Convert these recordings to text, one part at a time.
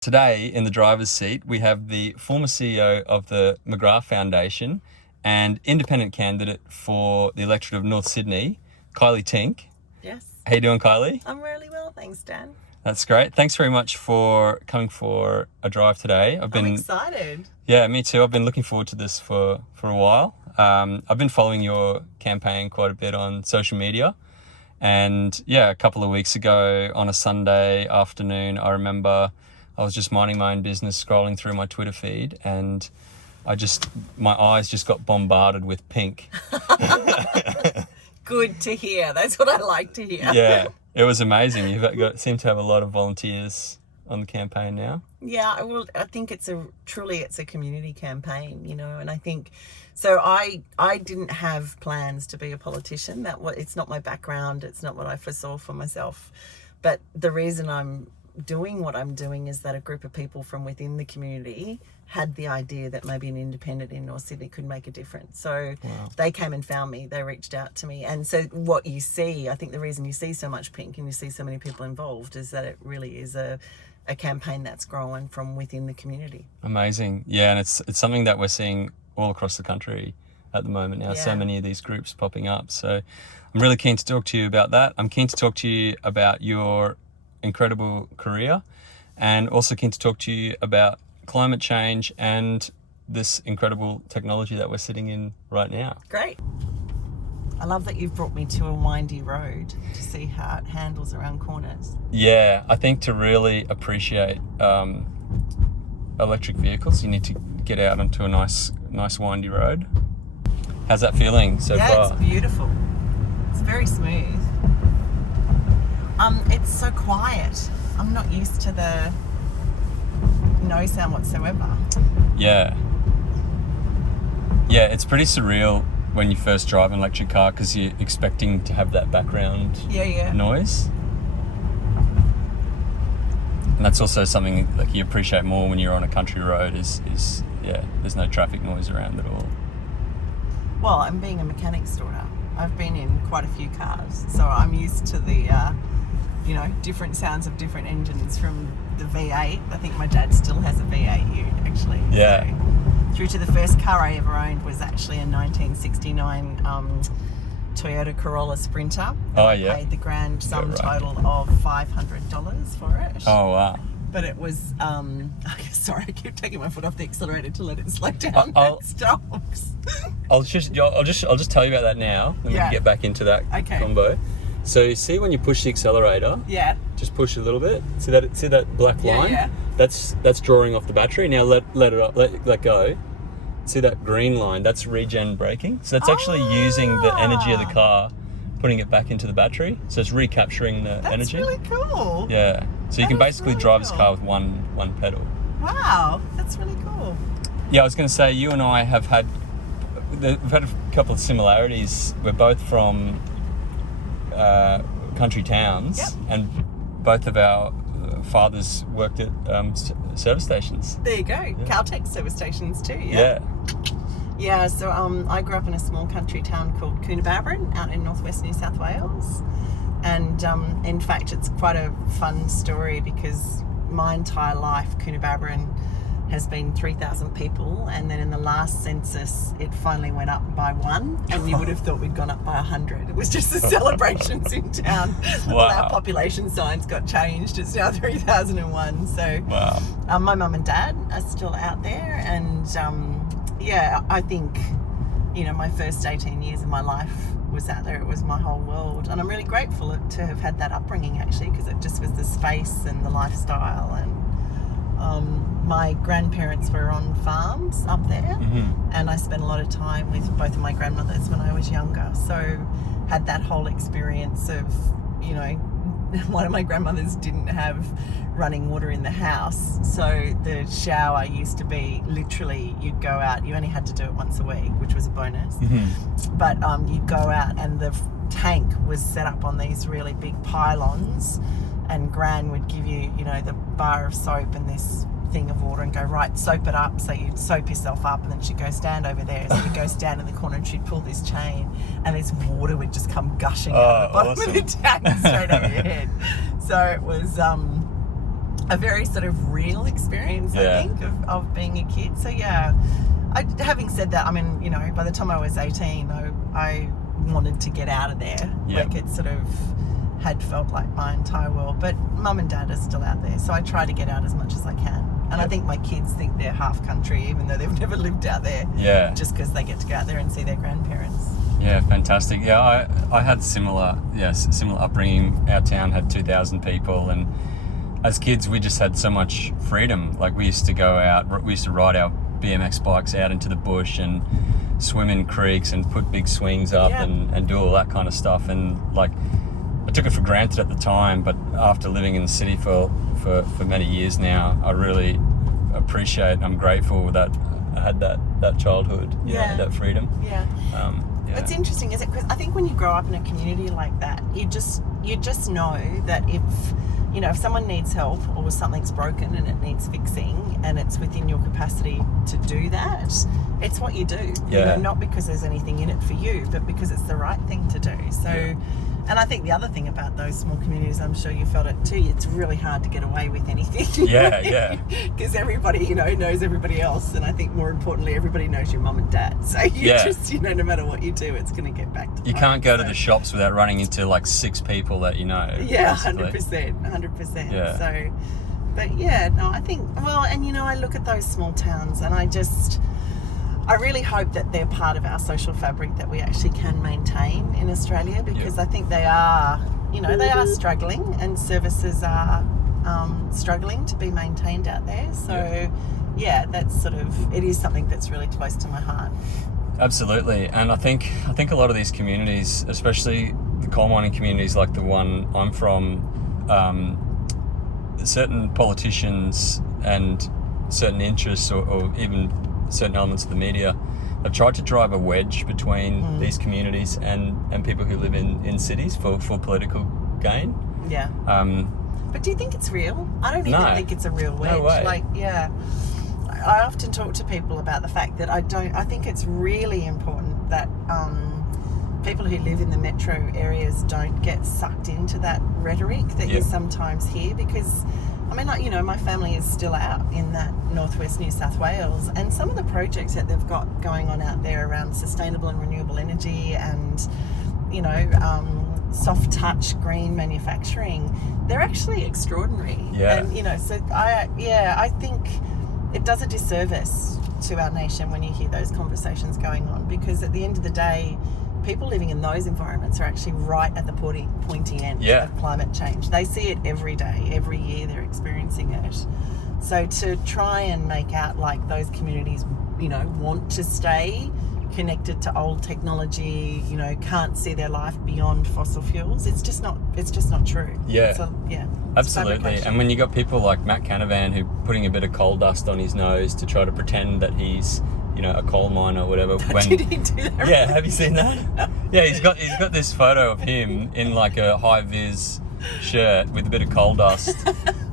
Today, in the driver's seat, we have the former CEO of the McGrath Foundation and independent candidate for the electorate of North Sydney, Kylea Tink. Yes. How you doing, Kylie? I'm really well, thanks, Dan. That's great. Thanks very much for coming for a drive today. I'm excited. Yeah, me too. I've been looking forward to this for a while. I've been following your campaign quite a bit on social media. And yeah, a couple of weeks ago on a Sunday afternoon, I remember I was just minding my own business, scrolling through my Twitter feed, and my eyes just got bombarded with pink. Good to hear. That's what I like to hear. Yeah, it was amazing. Seem to have a lot of volunteers on the campaign now. Yeah, well, I think it's a community campaign, and I think so. I didn't have plans to be a politician. It's not my background. It's not what I foresaw for myself. But the reason I'm doing what I'm doing is that a group of people from within the community had the idea that maybe an independent in North Sydney could make a difference. So They came and found me, they reached out to me. And so what you see, I think the reason you see so much pink and you see so many people involved is that it really is a campaign that's growing from within the community. Amazing. Yeah, and it's something that we're seeing all across the country at the moment now. Yeah. So many of these groups popping up. So I'm really keen to talk to you about that. I'm keen to talk to you about your incredible career, and also keen to talk to you about climate change and this incredible technology that we're sitting in right now. Great. I love that you've brought me to a windy road to see how it handles around corners. Yeah, I think to really appreciate electric vehicles, you need to get out onto a nice windy road. How's that feeling so far? Yeah, it's beautiful. It's very smooth. It's so quiet. I'm not used to the no sound whatsoever. Yeah, it's pretty surreal when you first drive an electric car because you're expecting to have that background noise. And that's also something like you appreciate more when you're on a country road is there's no traffic noise around at all. Well, I'm being a mechanic's daughter. I've been in quite a few cars, so I'm used to the different sounds of different engines, from the V8. I think my dad still has a V8 ute, actually. Yeah. So, through to the first car I ever owned was actually a 1969 Toyota Corolla Sprinter. I paid the grand sum total of $500 for it. Oh, wow. But it was, sorry, I keep taking my foot off the accelerator to let it slow down. It stops. I'll just tell you about that now. Then we can get back into that combo. So you see when you push the accelerator, just push a little bit. See that black line? Yeah. That's drawing off the battery. Now let go. See that green line? That's regen braking. So that's actually using the energy of the car, putting it back into the battery. So it's recapturing the energy. That's really cool. Yeah. So you can basically drive this car with one pedal. Wow, that's really cool. Yeah, I was going to say, you and I we've had a couple of similarities. We're both from country towns, and both of our fathers worked at service stations. There you go. Yeah. Caltex service stations too. Yeah, so I grew up in a small country town called Coonabarabran out in northwest New South Wales, and in fact it's quite a fun story because my entire life Coonabarabran has been 3,000 people, and then in the last census it finally went up by 1, and you would have thought we'd gone up by 100. It was just the celebrations in town. Wow. All our population signs got changed. It's now 3001. So my mum and dad are still out there, and I think my first 18 years of my life was out there. It was my whole world, and I'm really grateful to have had that upbringing, actually, because it just was the space and the lifestyle. And my grandparents were on farms up there, and I spent a lot of time with both of my grandmothers when I was younger, so had that whole experience of, one of my grandmothers didn't have running water in the house, so the shower used to be literally, you'd go out, you only had to do it once a week, which was a bonus, but you'd go out and the tank was set up on these really big pylons, and Gran would give you, the bar of soap and this thing of water and go, right, soap it up. So you'd soap yourself up, and then she'd go, stand over there. So you'd go stand in the corner, and she'd pull this chain, and this water would just come gushing out of the bottom of the tank straight over your head. So it was a very sort of real experience, I think, of being a kid. So yeah, having said that, I mean, you know, by the time I was 18, I wanted to get out of there. Like it sort of had felt like my entire world. But mum and dad are still out there, so I try to get out as much as I can. And I think my kids think they're half country, even though they've never lived out there. Yeah. Just because they get to go out there and see their grandparents. Yeah, fantastic. Yeah, I had similar upbringing. Our town had 2,000 people, and as kids we just had so much freedom. Like we used to go out, we used to ride our BMX bikes out into the bush and swim in creeks and put big swings up and do all that kind of stuff. And like, I took it for granted at the time, but after living in the city for many years now, I really appreciate and I'm grateful that I had that childhood, you know, that freedom. Yeah. It's interesting, is it? Because I think when you grow up in a community like that, you just know that if someone needs help or something's broken and it needs fixing and it's within your capacity to do that, it's what you do. Yeah. You know, not because there's anything in it for you, but because it's the right thing to do. So, and I think the other thing about those small communities, I'm sure you felt it too, it's really hard to get away with anything. Yeah. Because everybody, you know, knows everybody else. And I think more importantly, everybody knows your mum and dad. So you just, you know, no matter what you do, it's going to get back to you home. Can't go to the shops without running into like 6 people that you know. Yeah, basically. 100%. Yeah. So, but yeah, no, I think, well, and you know, I look at those small towns and I really hope that they're part of our social fabric that we actually can maintain in Australia, because I think they are, you know, they are struggling and services are struggling to be maintained out there. So that's sort of, it is something that's really close to my heart. Absolutely. And I think a lot of these communities, especially the coal mining communities like the one I'm from, certain politicians and certain interests or even certain elements of the media have tried to drive a wedge between these communities and people who live in cities for political gain. Yeah. But do you think it's real? I don't even think it's a real wedge. No way. Like, I often talk to people about the fact that I think it's really important that people who live in the metro areas don't get sucked into that rhetoric that you sometimes hear, because I mean, like, you know, my family is still out in that northwest New South Wales, and some of the projects that they've got going on out there around sustainable and renewable energy and, you know, soft touch green manufacturing, they're actually extraordinary. Yeah. And, you know, so I think it does a disservice to our nation when you hear those conversations going on, because at the end of the day, people living in those environments are actually right at the pointy end of climate change. They see it every day, every year they're experiencing it. So to try and make out like those communities, you know, want to stay connected to old technology, you know, can't see their life beyond fossil fuels, it's just not true. Yeah. So, absolutely. And when you got people like Matt Canavan who putting a bit of coal dust on his nose to try to pretend that he's, you know, a coal miner or whatever. Did he do that? Yeah, have you seen that? Yeah, he's got this photo of him in like a high vis shirt with a bit of coal dust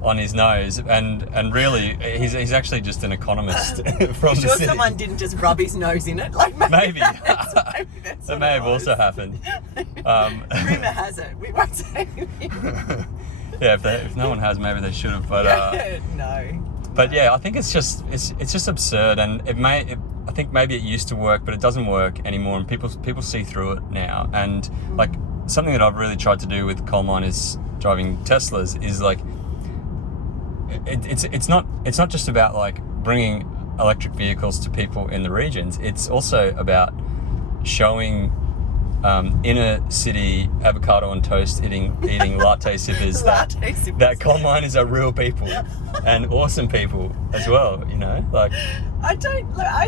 on his nose, and really he's actually just an economist from the city. Someone didn't just rub his nose in it? Like maybe that may have also happened. Rumour has it. We won't say anything. Yeah, if no one has, maybe they should have. But no. But yeah, I think it's just absurd, and I think maybe it used to work, but it doesn't work anymore, and people see through it now. And like something that I've really tried to do with coal miners driving Teslas is like it's not just about like bringing electric vehicles to people in the regions. It's also about showing inner city avocado on toast eating latte sippers that coal miners are real people and awesome people as well, you know. Like I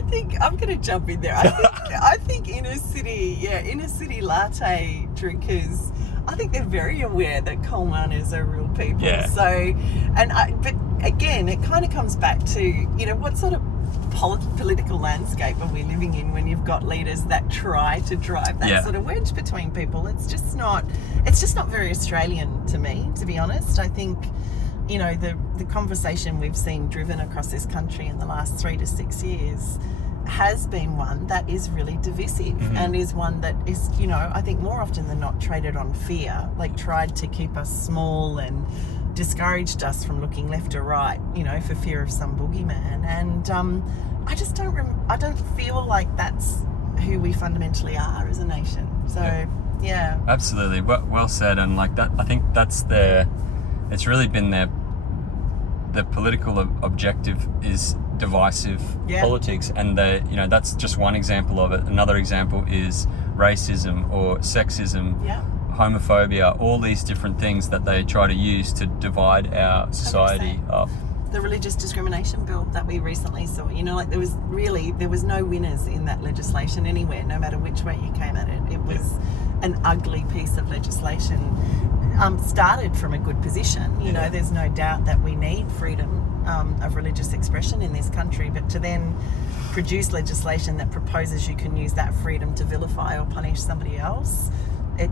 think I'm gonna jump in there. I think inner city latte drinkers, I think they're very aware that coal miners are real people. Yeah. So but again, it kind of comes back to, you know, what sort of political landscape are we living in when you've got leaders that try to drive that sort of wedge between people? It's just not very Australian to me, to be honest. I think, you know, the conversation we've seen driven across this country in the last 3 to 6 years has been one that is really divisive and is one that is, you know, I think more often than not traded on fear, like tried to keep us small and discouraged us from looking left or right, you know, for fear of some boogeyman. And I just don't feel like that's who we fundamentally are as a nation. So yeah. Absolutely. Well said. And like that, I think that's it's really been the political objective is divisive politics, and that's just one example of it. Another example is racism or sexism, homophobia, all these different things that they try to use to divide our society 100%. up. The religious discrimination bill that we recently saw, you know, like there was no winners in that legislation anywhere, no matter which way you came at it. It was an ugly piece of legislation. Started from a good position, you know, there's no doubt that we need freedom of religious expression in this country, but to then produce legislation that proposes you can use that freedom to vilify or punish somebody else, it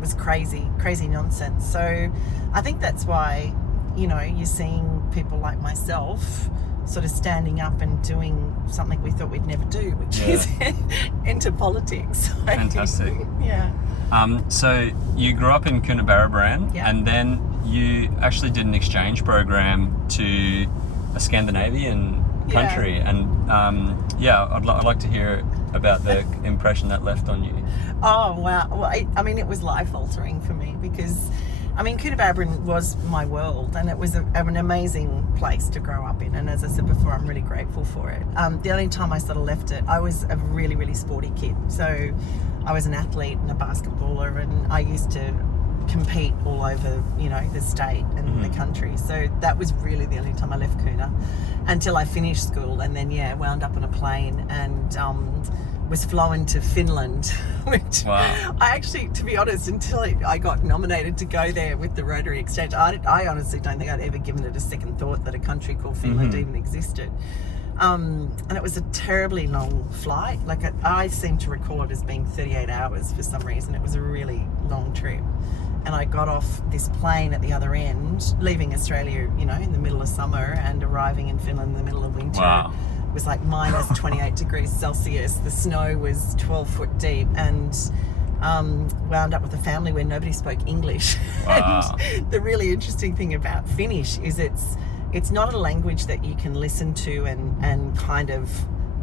was crazy nonsense. So I think that's why, you know, you're seeing people like myself sort of standing up and doing something we thought we'd never do, which is into politics. Fantastic. Yeah. So you grew up in Coonabarabran, and then you actually did an exchange program to a Scandinavian country, and I'd like to hear about the impression that left on you. Oh wow! Well, I mean, it was life altering for me because, I mean, Coonabarabran was my world, and it was an amazing place to grow up in. And as I said before, I'm really grateful for it. The only time I sort of left it, I was a really, really sporty kid. So I was an athlete and a basketballer, and I used to compete all over, you know, the state and the country. So that was really the only time I left Coona until I finished school, and then wound up on a plane and was flown to Finland, which I actually, to be honest, until I got nominated to go there with the Rotary Exchange, I honestly don't think I'd ever given it a second thought that a country called Finland even existed. And it was a terribly long flight. Like I seem to recall it as being 38 hours for some reason. It was a really long trip. And I got off this plane at the otother end, leaving Australia, you know, in the middle of summer and arriving in Finland in the middle of winter. Wow. It was like minus 28 degrees Celsius. The snow was 12 foot deep, and wound up with a family where nobody spoke English. Wow. And the really interesting thing about Finnish is it's not a language that you can listen to and kind of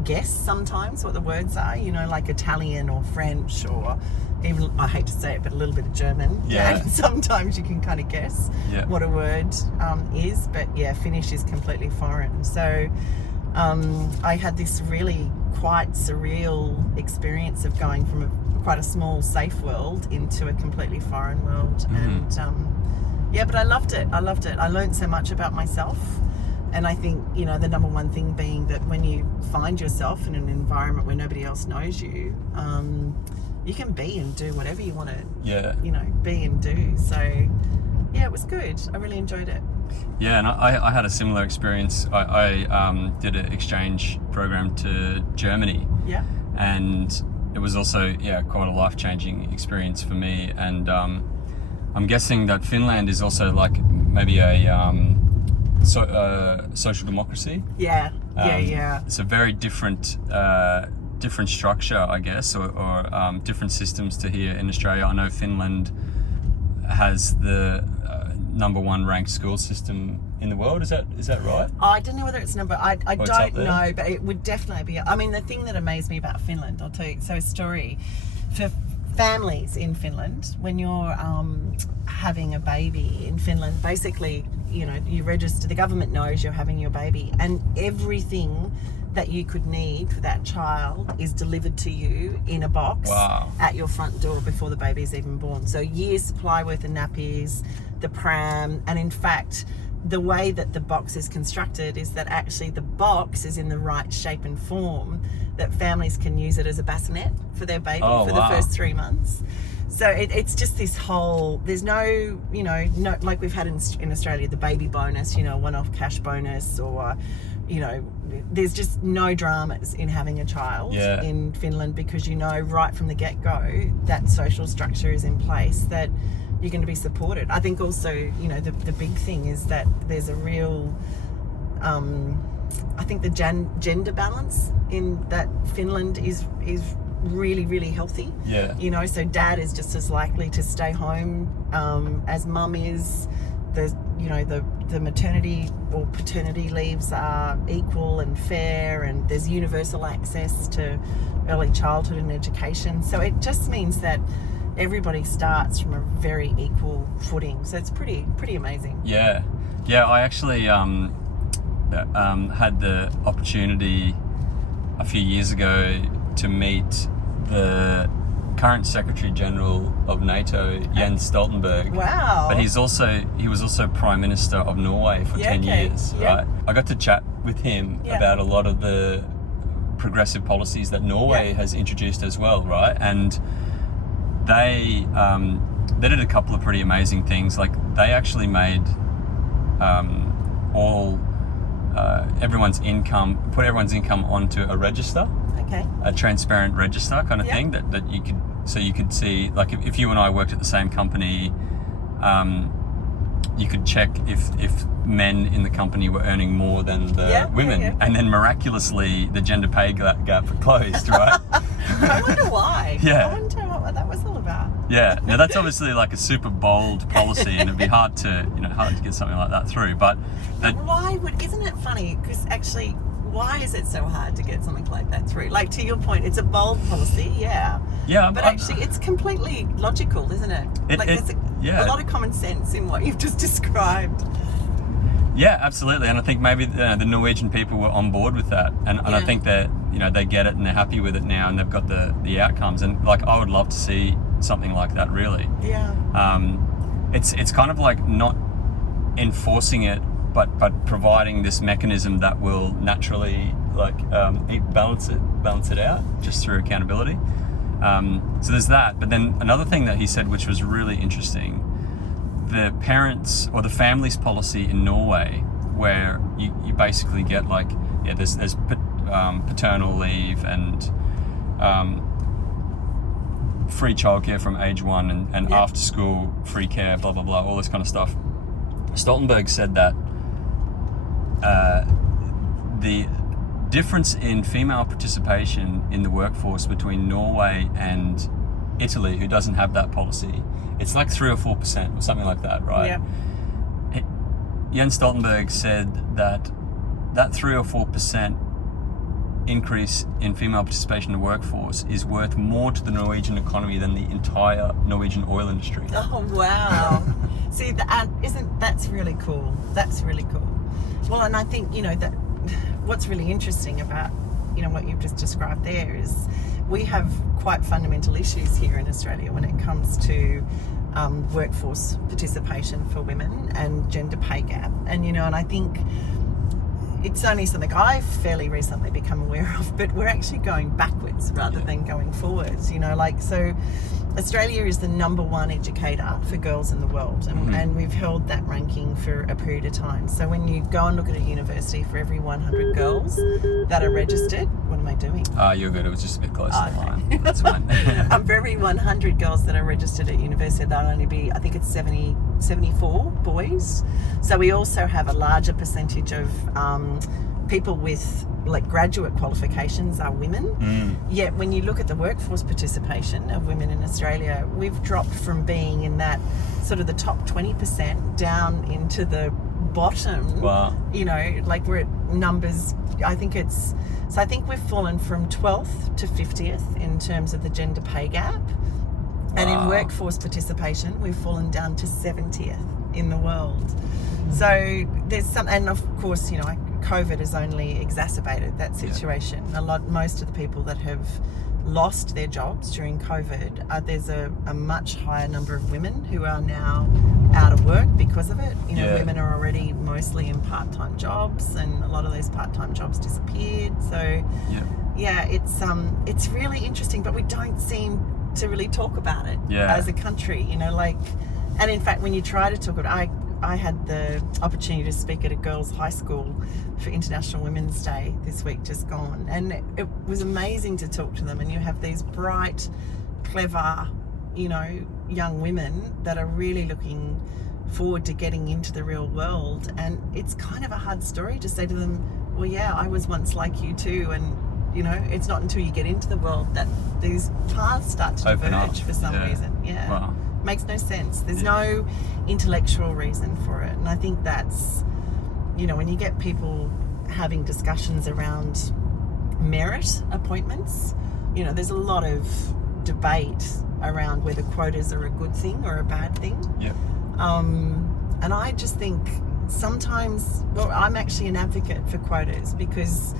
guess sometimes what the words are, you know, like Italian or French or even, I hate to say it, but a little bit of German. Yeah. And sometimes you can kind of guess what a word is, but Finnish is completely foreign. So I had this really quite surreal experience of going from quite a small, safe world into a completely foreign world. And but I loved it. I learned so much about myself. And I think, you know, the number one thing being that when you find yourself in an environment where nobody else knows you, you can be and do whatever you want to, you know, be and do. So, it was good. I really enjoyed it. Yeah, and I had a similar experience. I did an exchange program to Germany. Yeah. And it was also, quite a life-changing experience for me. And I'm guessing that Finland is also like maybe a social democracy. Yeah. It's a very different structure, I guess, or different systems to here in Australia. I know Finland has the number one ranked school system in the world. Is that right? I don't know whether it's number. I don't know, but it would definitely be. I mean, the thing that amazed me about Finland, I'll tell you. So a story for families in Finland, when you're having a baby in Finland, basically, you know, you register, the government knows you're having your baby, and everything that you could need for that child is delivered to you in a box at your front door before the baby is even born. So year's supply worth of nappies, the pram, and in fact, the way that the box is constructed is that actually the box is in the right shape and form that families can use it as a bassinet for their baby for the first 3 months. So it's just this whole, there's no, you know, no, like we've had in Australia, the baby bonus, you know, one-off cash bonus, or, you know, there's just no dramas in having a child in Finland, because you know right from the get-go that social structure is in place, that you're going to be supported. I think also, you know, the big thing is that there's a real, I think the gender balance in that Finland is really, really healthy. Yeah. You know, so dad is just as likely to stay home as mum is. the maternity or paternity leaves are equal and fair, and there's universal access to early childhood and education. So it just means that everybody starts from a very equal footing. So it's pretty amazing. Yeah. I actually had the opportunity a few years ago to meet the current Secretary General of NATO, Jens Stoltenberg. Wow. But he was also Prime Minister of Norway for 10 years, right? I got to chat with him about a lot of the progressive policies that Norway has introduced as well, right? And they did a couple of pretty amazing things. Like, they actually made everyone's income onto a register. Okay. A transparent register kind of thing that you could see, like, if you and I worked at the same company, you could check if men in the company were earning more than the women, and then miraculously the gender pay gap closed, right? I wonder why. I wonder what that was all about. Yeah, now that's obviously like a super bold policy, and it'd be hard to get something like that through. But isn't it funny? Because actually, why is it so hard to get something like that through? Like, to your point, it's a bold policy, but actually it's completely logical, isn't it? There's a lot of common sense in what you've just described. Yeah, absolutely. And I think maybe the Norwegian people were on board with that, and I think that they get it and they're happy with it now, and they've got the outcomes. And like, I would love to see something like that, really. It's kind of like not enforcing it, but providing this mechanism that will naturally balance it out just through accountability. So there's that. But then another thing that he said, which was really interesting, the parents or the families policy in Norway, where you basically get there's paternal leave and free childcare from age 1 and after school free care, blah blah blah, all this kind of stuff. Stoltenberg said that the difference in female participation in the workforce between Norway and Italy, who doesn't have that policy, it's like 3 or 4% or something like that, right? Jens Stoltenberg said that 3 or 4% increase in female participation in the workforce is worth more to the Norwegian economy than the entire Norwegian oil industry. Oh, wow. See, that's really cool. That's really cool. Well, and I think, that what's really interesting about, what you've just described there is we have quite fundamental issues here in Australia when it comes to workforce participation for women and gender pay gap. And, and I think it's only something I've fairly recently become aware of, but we're actually going backwards rather than going forwards, so Australia is the #1 educator for girls in the world, and we've held that ranking for a period of time. So when you go and look at a university, for every 100 girls that are registered, what am I doing? You're good. It was just a bit close to the line. That's fine. For every 100 girls that are registered at university, there'll only be, I think it's 74 boys. So we also have a larger percentage of people with graduate qualifications are women. Yet when you look at the workforce participation of women in Australia, we've dropped from being in that sort of the top 20% down into the bottom. Wow. We're at numbers, I think we've fallen from 12th to 50th in terms of the gender pay gap. And in workforce participation, we've fallen down to 70th in the world. So there's some, and of course, COVID has only exacerbated that situation. Most of the people that have lost their jobs during COVID, there's a much higher number of women who are now out of work because of it. Women are already mostly in part-time jobs, and a lot of those part-time jobs disappeared. So it's really interesting, but we don't seem to really talk about it as a country, and in fact, when you try to talk about it, I had the opportunity to speak at a girls' high school for International Women's Day this week just gone, and it was amazing to talk to them. And you have these bright, clever, young women that are really looking forward to getting into the real world, and it's kind of a hard story to say to them, well, I was once like you too, and it's not until you get into the world that these paths start to diverge for some reason. Wow. Makes no sense. There's no intellectual reason for it. And I think that's, you know, when you get people having discussions around merit appointments, you know, there's a lot of debate around whether quotas are a good thing or a bad thing. Yeah. And I just think sometimes, well, I'm actually an advocate for quotas because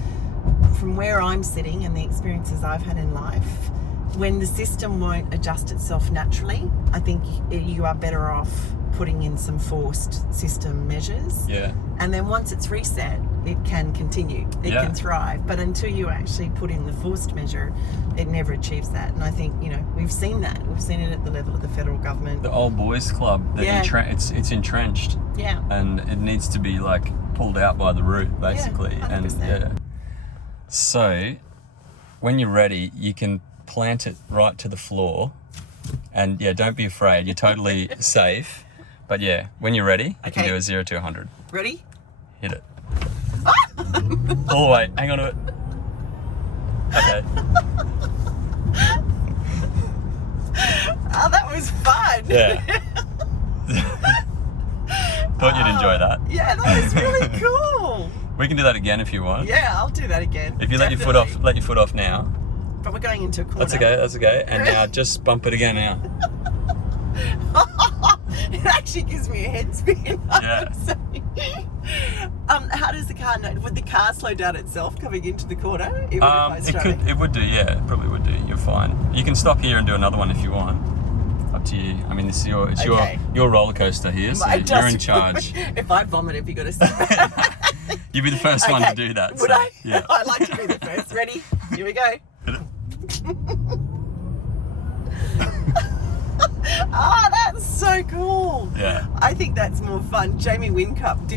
from where I'm sitting and the experiences I've had in life, when the system won't adjust itself naturally, I think you are better off putting in some forced system measures. Yeah. And then once it's reset, it can continue. It can thrive. But until you actually put in the forced measure, it never achieves that. And I think, you know, we've seen that. We've seen it at the level of the federal government. The old boys club, it's entrenched. Yeah. And it needs to be like pulled out by the root, basically. Yeah, 100%. And so when you're ready, you can plant it right to the floor. And don't be afraid. You're totally safe. But when you're ready, you can do a 0 to 100. Ready? Hit it. All the way. Hang on to it. Okay. Oh, that was fun. Yeah. Thought you'd enjoy that. Yeah, that was really cool. We can do that again if you want. Yeah, I'll do that again. If you let your foot off now. But we're going into a corner. That's okay. And now just bump it again now. It actually gives me a head spin. Yeah. How does the car know? Would the car slow down itself coming into the corner? It would do, yeah. It probably would do. You're fine. You can stop here and do another one if you want. Up to you. I mean, it's your roller coaster here, so you're in charge. If I vomit, have you got to stop? You'd be the first one to do that. Would I? Yeah. I'd like to be the first. Ready? Here we go. Oh, that's so cool. Yeah. I think that's more fun. Jamie Wincup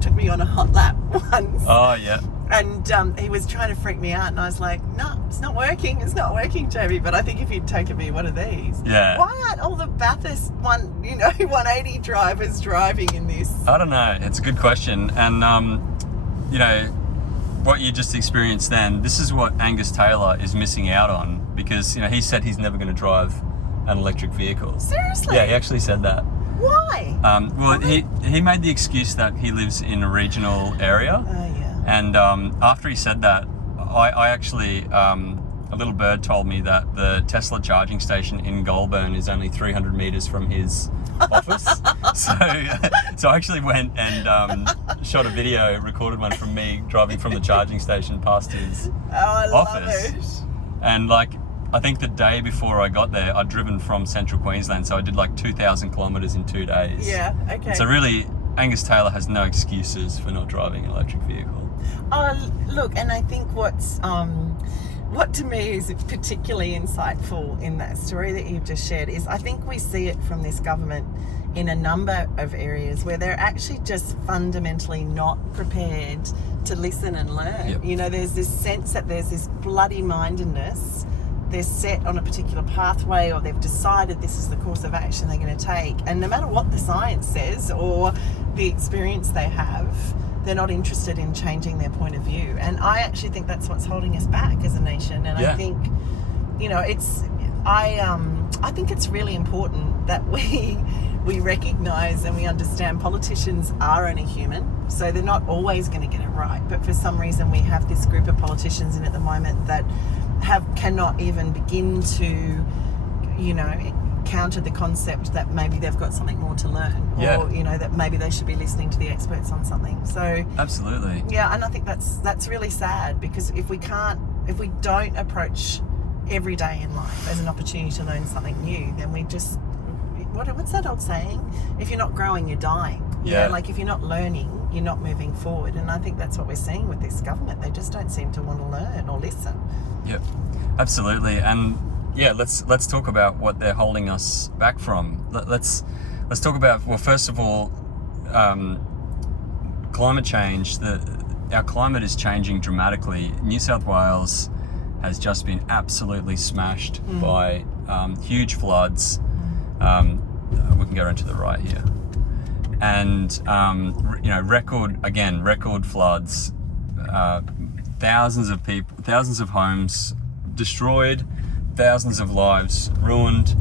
took me on a hot lap once. Oh, yeah. And he was trying to freak me out, and I was like, no, it's not working. It's not working, Jamie. But I think if you'd taken me one of these. Yeah. Why aren't all the Bathurst 180 drivers driving in this? I don't know. It's a good question. And, what you just experienced then, this is what Angus Taylor is missing out on because, he said he's never going to drive an electric vehicle. Seriously? Yeah, he actually said that. Why? He made the excuse that he lives in a regional area. Oh, yeah. And after he said that, I actually, a little bird told me that the Tesla charging station in Goulburn is only 300 metres from his office. So I actually went and shot a video, recorded one from me driving from the charging station past his office. Love it. And I think the day before I got there, I'd driven from central Queensland, so I did 2,000 kilometres in 2 days. Yeah, okay. So really, Angus Taylor has no excuses for not driving an electric vehicle. Oh, look, and I think what to me is particularly insightful in that story that you've just shared is I think we see it from this government in a number of areas where they're actually just fundamentally not prepared to listen and learn. Yep. There's this sense that there's this bloody mindedness. They're set on a particular pathway or they've decided this is the course of action they're going to take. And no matter what the science says or the experience they have, they're not interested in changing their point of view. And I actually think that's what's holding us back as a nation. And I think, I think it's really important that we recognise and we understand politicians are only human. So they're not always going to get it right. But for some reason we have this group of politicians in at the moment that cannot even begin to, counter the concept that maybe they've got something more to learn or, that maybe they should be listening to the experts on something. So absolutely. Yeah. And I think that's really sad because if we don't approach every day in life as an opportunity to learn something new, then we just, what's that old saying? If you're not growing, you're dying. Yeah. If you're not learning, you're not moving forward. And I think that's what we're seeing with this government. They just don't seem to want to learn or listen. Yep, absolutely. And let's talk about what they're holding us back from. Let's talk about, well, first of all, climate change. Our climate is changing dramatically. New South Wales has just been absolutely smashed by huge floods. We can go into the right here. And, record floods, thousands of people, thousands of homes destroyed, thousands of lives ruined.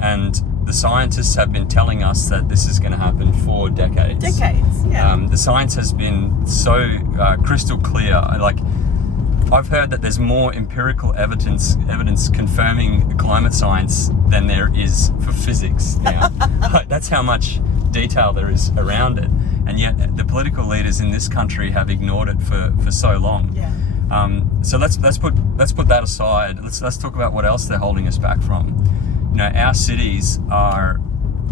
And the scientists have been telling us that this is going to happen for decades. The science has been so crystal clear. Like, I've heard that there's more empirical evidence confirming climate science than there is for physics now. That's how much detail there is around it, and yet the political leaders in this country have ignored it for so long. So let's put that aside. Let's talk about what else they're holding us back from. You know, our cities are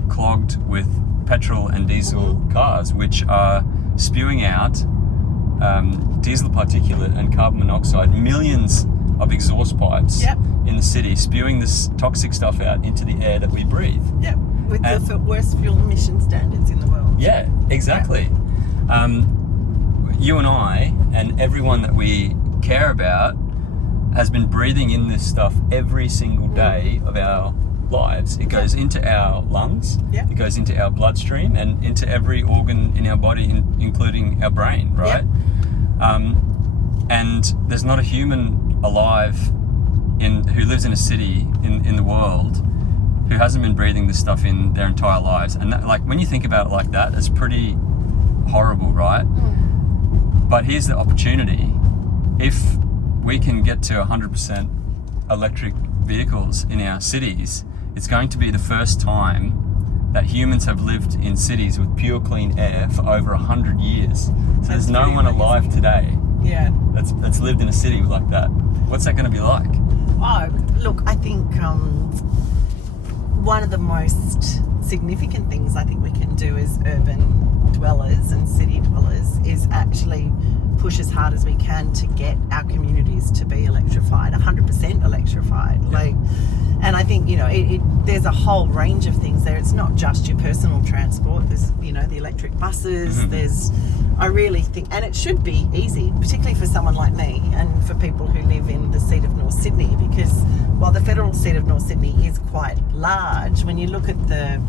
clogged with petrol and diesel cars, which are spewing out diesel particulate and carbon monoxide, millions of exhaust pipes in the city, spewing this toxic stuff out into the air that we breathe. With the worst fuel emission standards in the world. Yeah, exactly. You and I and everyone that we care about has been breathing in this stuff every single day of our lives. It goes into our lungs, it goes into our bloodstream and into every organ in our body, including our brain, right? And there's not a human alive who lives in a city in the world who hasn't been breathing this stuff in their entire lives. And that, like, when you think about it like that, it's pretty horrible, right? But here's the opportunity. If we can get to 100% electric vehicles in our cities, it's going to be the first time that humans have lived in cities with pure clean air for over 100 years. So there's no one alive today that's lived in a city like that. What's that going to be like? Oh, look, I think one of the most significant things I think we can do as urban dwellers and city dwellers is actually push as hard as we can to get our communities to be electrified, 100% electrified. And I think, you know, there's a whole range of things there. It's not just your personal transport. There's, you know, the electric buses. I really think, and it should be easy, particularly for someone like me and for people who live in the seat of North Sydney, because while the federal seat of North Sydney is quite large, when you look at the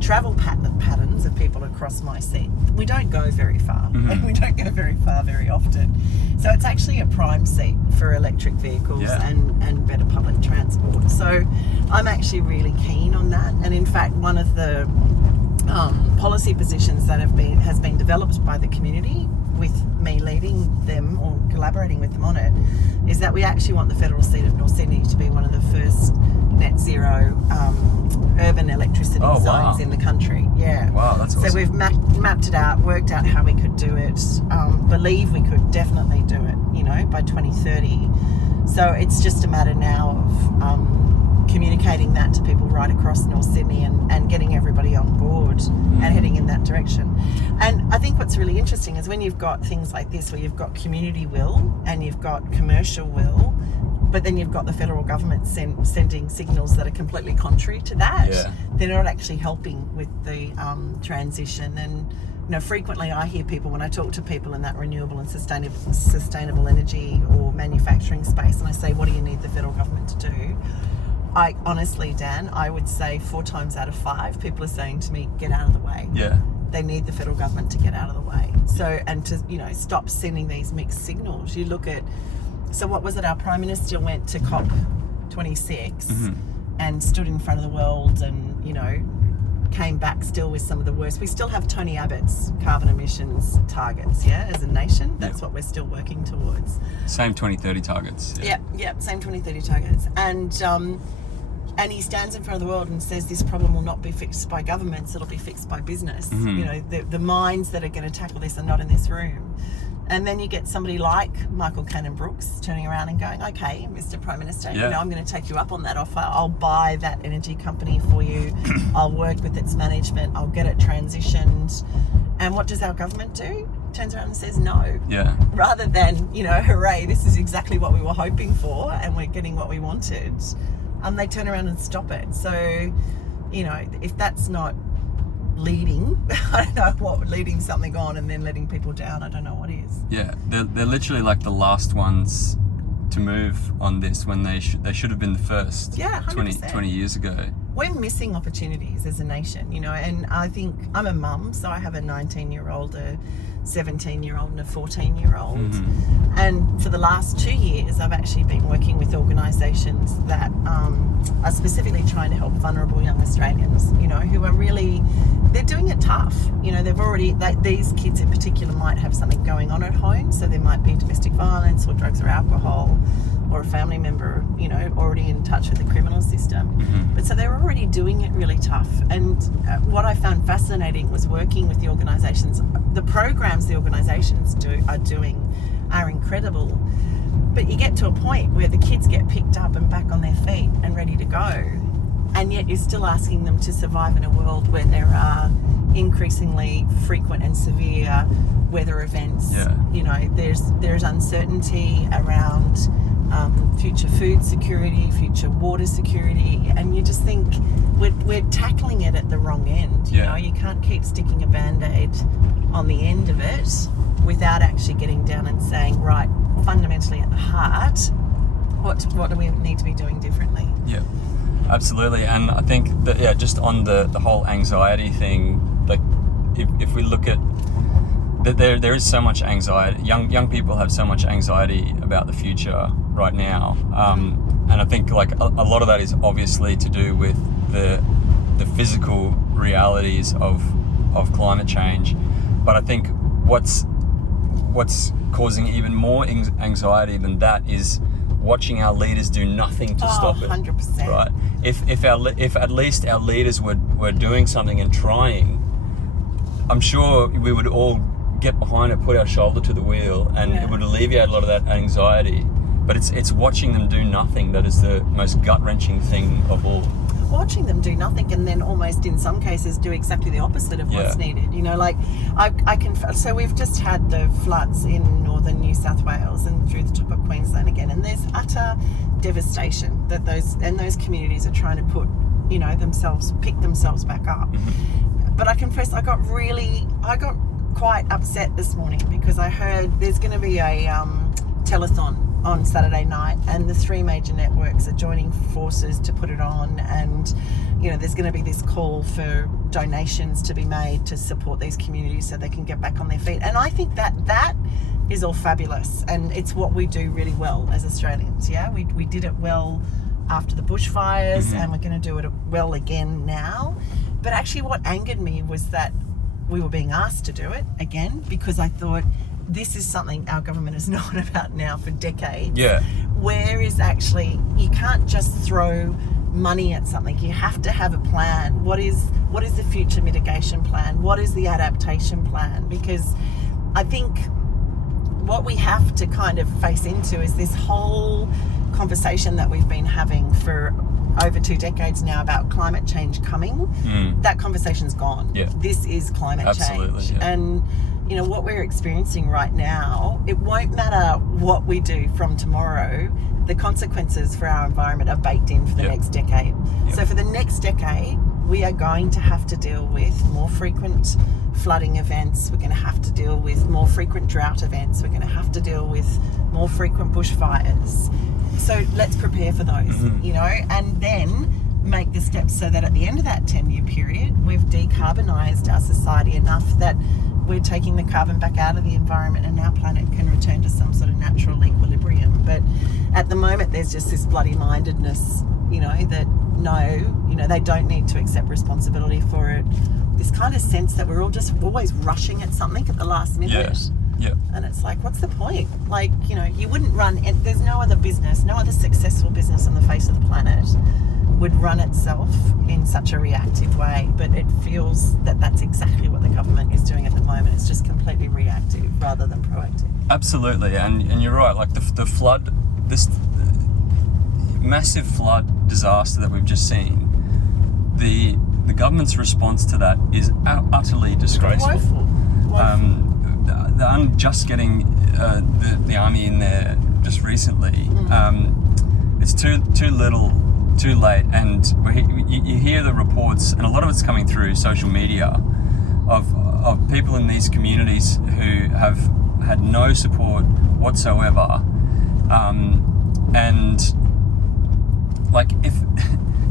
travel patterns of people across my seat, we don't go very far, and we don't go very far very often. So it's actually a prime seat for electric vehicles and better public transport. So I'm actually really keen on that. And in fact, one of the policy positions that has been developed by the community, with me leading them or collaborating with them on it, is that we actually want the federal seat of North Sydney to be one of the first net zero urban electricity zones in the country. Wow, that's awesome. So we've mapped it out, worked out how we could do it, believe we could definitely do it, you know, by 2030. So it's just a matter now of communicating that to people right across North Sydney and getting everybody on board and heading in that direction. And I think what's really interesting is when you've got things like this, where you've got community will and you've got commercial will, but then you've got the federal government sending signals that are completely contrary to that, they're not actually helping with the transition. And you know, frequently I hear people, when I talk to people in that renewable and sustainable energy or manufacturing space, and I say, what do you need the federal government to do? I honestly, Dan, I would say 4 times out of 5 people are saying to me, get out of the way. They need the federal government to get out of the way. So, and to, you know, stop sending these mixed signals. You look at, so what was it? Our Prime Minister went to COP26 and stood in front of the world and, you know, came back still with some of the worst. We still have Tony Abbott's carbon emissions targets, as a nation. That's what we're still working towards. Same 2030 targets. Same 2030 targets. And he stands in front of the world and says this problem will not be fixed by governments, it'll be fixed by business. You know, the minds that are going to tackle this are not in this room. And then you get somebody like Michael Cannon-Brookes turning around and going, okay, Mr. Prime Minister, you know, I'm going to take you up on that offer. I'll buy that energy company for you. I'll work with its management. I'll get it transitioned. And what does our government do? Turns around and says no. Rather than, you know, hooray, this is exactly what we were hoping for and we're getting what we wanted. They turn around and stop it. So, you know, if that's not leading, I don't know what, leading something on and then letting people down, I don't know what is. They're literally like the last ones to move on this when they should have been the first 20 years ago. we're missing opportunities as a nation, and I think I'm a mum, so I have a 19-year-old, a 17-year-old and a 14-year-old. Mm-hmm. And for the last 2 years, I've actually been working with organisations that are specifically trying to help vulnerable young Australians, who are really, they're doing it tough. They've already, these kids in particular might have something going on at home, so there might be domestic violence or drugs or alcohol, or a family member, already in touch with the criminal system. Mm-hmm. But so they're already doing it really tough. And what I found fascinating was working with the organisations. The programs the organisations are doing are incredible. But you get to a point where the kids get picked up and back on their feet and ready to go. And yet you're still asking them to survive in a world where there are increasingly frequent and severe weather events. Yeah. There's uncertainty around future food security, future water security, and you just think we're tackling it at the wrong end. You can't keep sticking a band-aid on the end of it without actually getting down and saying, right, fundamentally at the heart, what do we need to be doing differently? Yeah, absolutely. And I think that just on the whole anxiety thing, like if we look at there is so much anxiety. Young people have so much anxiety about the future right now, and I think like a lot of that is obviously to do with the physical realities of climate change. But I think what's causing even more anxiety than that is watching our leaders do nothing to stop it. 100%. Right? If at least our leaders were doing something and trying, I'm sure we would all get behind it, put our shoulder to the wheel, and it would alleviate a lot of that anxiety. But it's watching them do nothing that is the most gut-wrenching thing of all. Watching them do nothing, and then almost in some cases do exactly the opposite of what's needed. So we've just had the floods in northern New South Wales and through the top of Queensland again, and there's utter devastation that those communities are trying to put, pick themselves back up. Mm-hmm. But I confess, I got quite upset this morning because I heard there's going to be a telethon on Saturday night, and the 3 major networks are joining forces to put it on, and there's going to be this call for donations to be made to support these communities so they can get back on their feet. And I think that is all fabulous, and it's what we do really well as Australians. We did it well after the bushfires, mm-hmm. and we're going to do it well again now. But actually what angered me was that we were being asked to do it again, because I thought, this is something our government has known about now for decades. Yeah. Where is actually, you can't just throw money at something. You have to have a plan. What is the future mitigation plan? What is the adaptation plan? Because I think what we have to kind of face into is this whole conversation that we've been having for over 2 decades now about climate change coming. That conversation's gone. Yeah. This is climate change. Yeah. And what we're experiencing right now, it won't matter what we do from tomorrow, the consequences for our environment are baked in for the next decade. So for the next decade, we are going to have to deal with more frequent flooding events. We're going to have to deal with more frequent drought events. We're going to have to deal with more frequent bushfires. So let's prepare for those, mm-hmm. And then make the steps so that at the end of that 10-year period, we've decarbonised our society enough that we're taking the carbon back out of the environment and our planet can return to some sort of natural equilibrium. But at the moment, there's just this bloody mindedness, that they don't need to accept responsibility for it. This kind of sense that we're all just always rushing at something at the last minute. Yeah. And it's like, what's the point? You wouldn't run, and there's no other successful business on the face of the planet would run itself in such a reactive way, but it feels that that's exactly what the government is doing at the moment. It's just completely reactive rather than proactive. Absolutely, and you're right, like the flood, this massive flood disaster that we've just seen, the government's response to that is utterly disgraceful. Woeful. I'm just getting the army in there just recently. It's too little, too late, and you hear the reports, and a lot of it's coming through social media of people in these communities who have had no support whatsoever, and like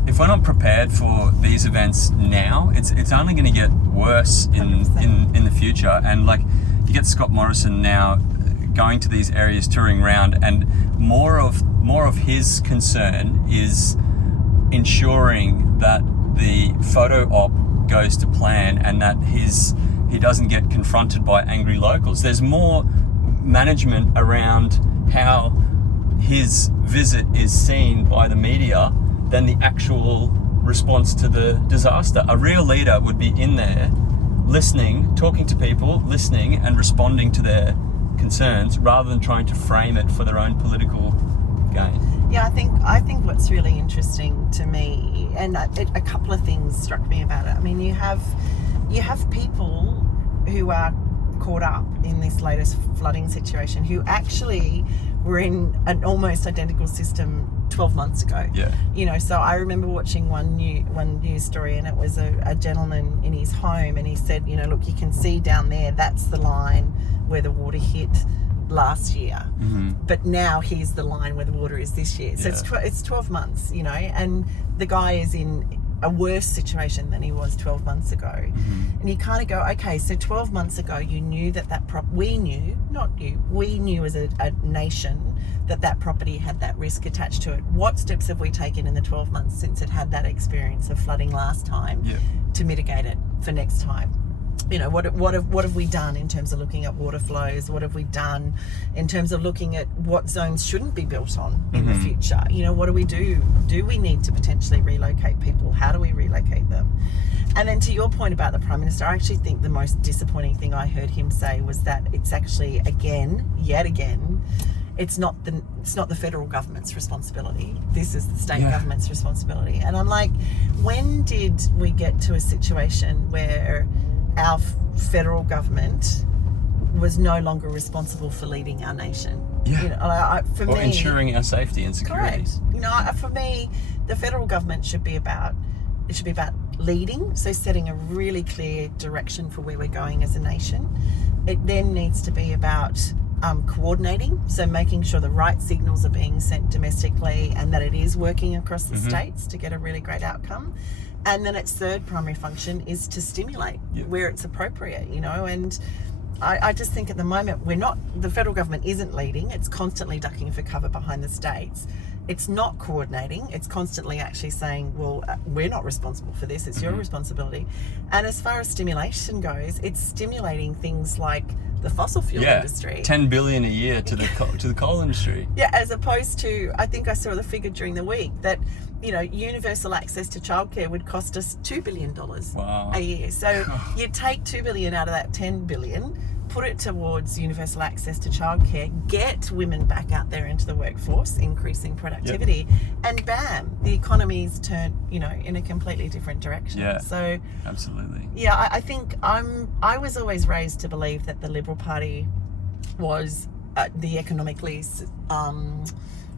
if we're not prepared for these events now, it's only going to get worse in the future. And like, you get Scott Morrison now going to these areas, touring around, and more of his concern is ensuring that the photo op goes to plan and that he doesn't get confronted by angry locals. There's more management around how his visit is seen by the media than the actual response to the disaster. A real leader would be in there listening, talking to people, listening and responding to their concerns rather than trying to frame it for their own political gain. Yeah, I think what's really interesting to me, and a couple of things struck me about it. I mean, you have people who are caught up in this latest flooding situation who actually were in an almost identical system 12 months ago. Yeah. You know, so I remember watching one news story, and it was a gentleman in his home, and he said, you know, look, you can see down there, that's the line where the water hit last year. Mm-hmm. But now here's the line where the water is this year. So it's 12 months, you know, and the guy is in a worse situation than he was 12 months ago. Mm-hmm. And you kind of go, okay, so 12 months ago you knew we knew, not you, we knew as a nation that property had that risk attached to it. What steps have we taken in the 12 months since it had that experience of flooding last time to mitigate it for next time? You know, what have we done in terms of looking at water flows? What have we done in terms of looking at what zones shouldn't be built on in the future? You know, what do we do? Do we need to potentially relocate people? How do we relocate them? And then to your point about the Prime Minister, I actually think the most disappointing thing I heard him say was that it's actually yet again, it's not the federal government's responsibility. This is the state government's responsibility. And I'm like, when did we get to a situation where our federal government was no longer responsible for leading our nation? Yeah. You know, for me, ensuring our safety and security. Correct. You know, for me, the federal government should be about leading, so setting a really clear direction for where we're going as a nation. It then needs to be about coordinating, so making sure the right signals are being sent domestically and that it is working across the states to get a really great outcome. And then its third primary function is to stimulate where it's appropriate, you know. And I just think at the moment the federal government isn't leading. It's constantly ducking for cover behind the states. It's not coordinating. It's constantly actually saying, well, we're not responsible for this. It's your responsibility. And as far as stimulation goes, it's stimulating things like the fossil fuel industry. 10 billion a year to the coal industry. Yeah, as opposed to, I think I saw the figure during the week that, you know, universal access to childcare would cost us $2 billion a year. So you take $2 billion out of that $10 billion, put it towards universal access to childcare, get women back out there into the workforce, increasing productivity, and bam, the economy's turned, you know, in a completely different direction. Yeah, so absolutely. Yeah, I think I was always raised to believe that the Liberal Party was the economically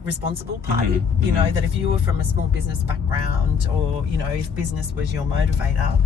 responsible party. You know, that if you were from a small business background, or, you know, if business was your motivator,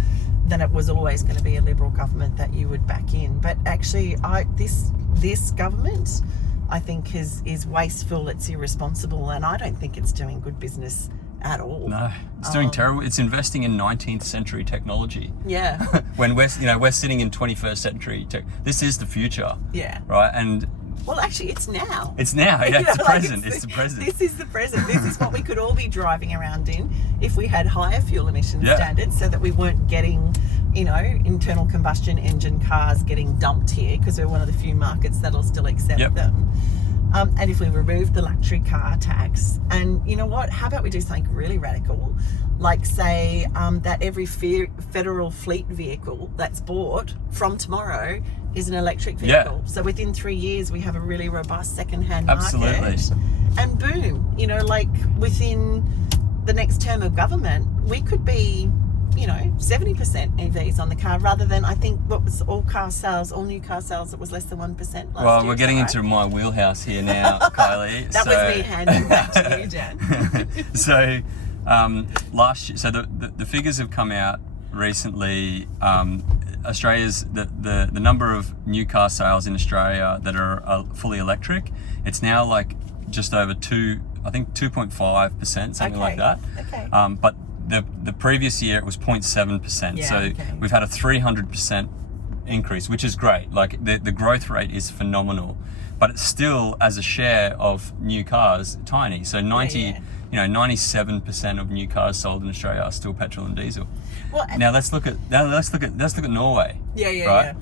then it was always going to be a Liberal government that you would back in. But actually, this government, I think, is wasteful, it's irresponsible, and I don't think it's doing good business at all. No, it's doing terrible. It's investing in 19th century technology. Yeah. When we're sitting in 21st century this is the future. Yeah. Right? And well, actually, it's now. It's now. Yeah, it's the present. It's the present. This is the present. This is what we could all be driving around in if we had higher fuel emission standards, so that we weren't getting, you know, internal combustion engine cars getting dumped here, because we're one of the few markets that'll still accept them. And if we removed the luxury car tax, and you know what, how about we do something really radical, like say that every federal fleet vehicle that's bought from tomorrow is an electric vehicle. So within 3 years we have a really robust second-hand market. And boom, you know, like within the next term of government, we could be, you know, 70% EVs on the car, rather than, I think, what was all new car sales, it was less than 1% last year. Well, we're getting into my wheelhouse here now, Kylie. That was me handing back to you, Dan. So last year, so the figures have come out recently. Australia's the number of new car sales in Australia that are fully electric, it's now like just over 2.5%, something like that. Okay. But The previous year it was 0.7%. So we've had a 300% increase, which is great. Like the growth rate is phenomenal, but it's still, as a share of new cars, tiny. So 97% of new cars sold in Australia are still petrol and diesel. Well, now let's look at Norway. Right?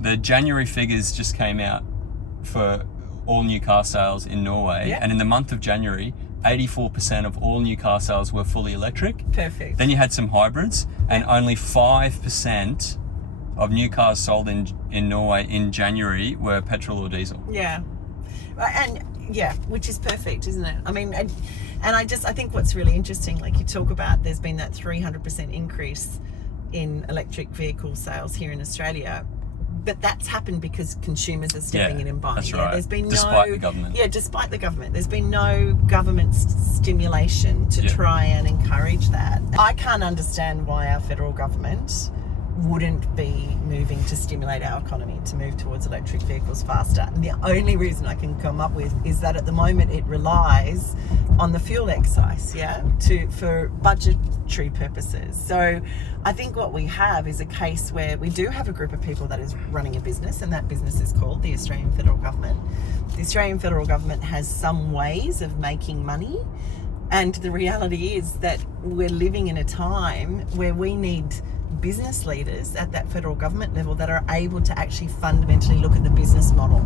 The January figures just came out for all new car sales in Norway, and in the month of January, 84% of all new car sales were fully electric. Perfect. Then you had some hybrids, and only 5% of new cars sold in Norway in January were petrol or diesel. Yeah, and which is perfect, isn't it? I mean, and I think what's really interesting, like you talk about, there's been that 300% increase in electric vehicle sales here in Australia. But that's happened because consumers are stepping in and buying. That's right. There's been despite the government. Yeah, despite the government. There's been no government stimulation to try and encourage that. I can't understand why our federal government wouldn't be moving to stimulate our economy to move towards electric vehicles faster. And the only reason I can come up with is that at the moment it relies on the fuel excise, for budgetary purposes. So I think what we have is a case where we do have a group of people that is running a business, and that business is called the Australian Federal Government. The Australian Federal Government has some ways of making money, and the reality is that we're living in a time where we need business leaders at that federal government level that are able to actually fundamentally look at the business model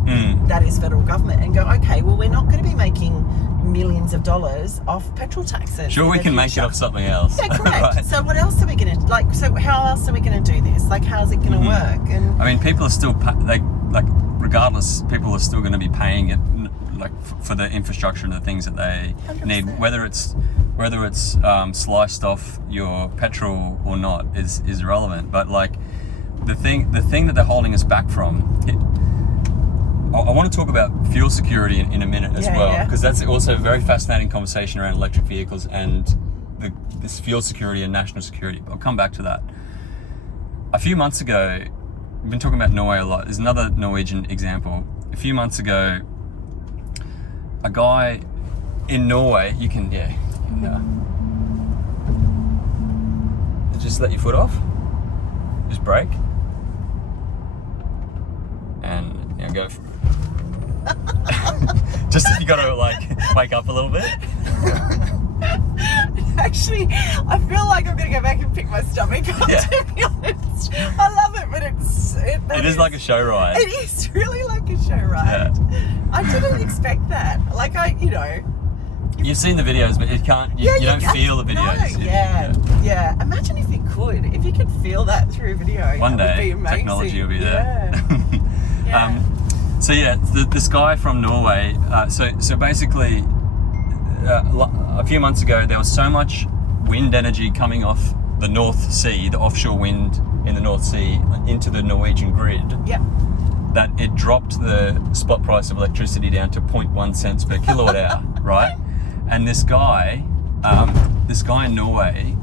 that is federal government and go, okay, well, we're not going to be making millions of dollars off petrol taxes. Sure, we can make it off something else. Yeah, correct. Right. So what else are we going to, so how else are we going to do this? Like, how's it going to work? And I mean, people are still, regardless, people are still going to be paying it, for the infrastructure and the things that they 100%. need, whether it's sliced off your petrol or not is irrelevant. But the thing that they're holding us back from, I want to talk about fuel security in a minute as well, because that's also a very fascinating conversation around electric vehicles and this fuel security and national security. I'll come back to that. A few months ago, we've been talking about Norway a lot. There's another Norwegian example. A few months ago, a guy in Norway, you can just let your foot off, just brake, and now go for it. Just if you got to wake up a little bit. Actually, I feel like I'm going to go back and pick my stomach up, to be honest. I love it, but it is like a show ride. It is really like a show ride. Yeah. I didn't expect that. You've seen the videos, but you don't feel the videos. No, yeah. Imagine if you could. If you could feel that through video. One that day, would be amazing. technology will be there. Yeah. This guy from Norway, so basically, a few months ago, there was so much wind energy coming off the North Sea, the offshore wind in the North Sea, into the Norwegian grid. Yep. That it dropped the spot price of electricity down to 0.1 cents per kilowatt hour, right? And this guy in Norway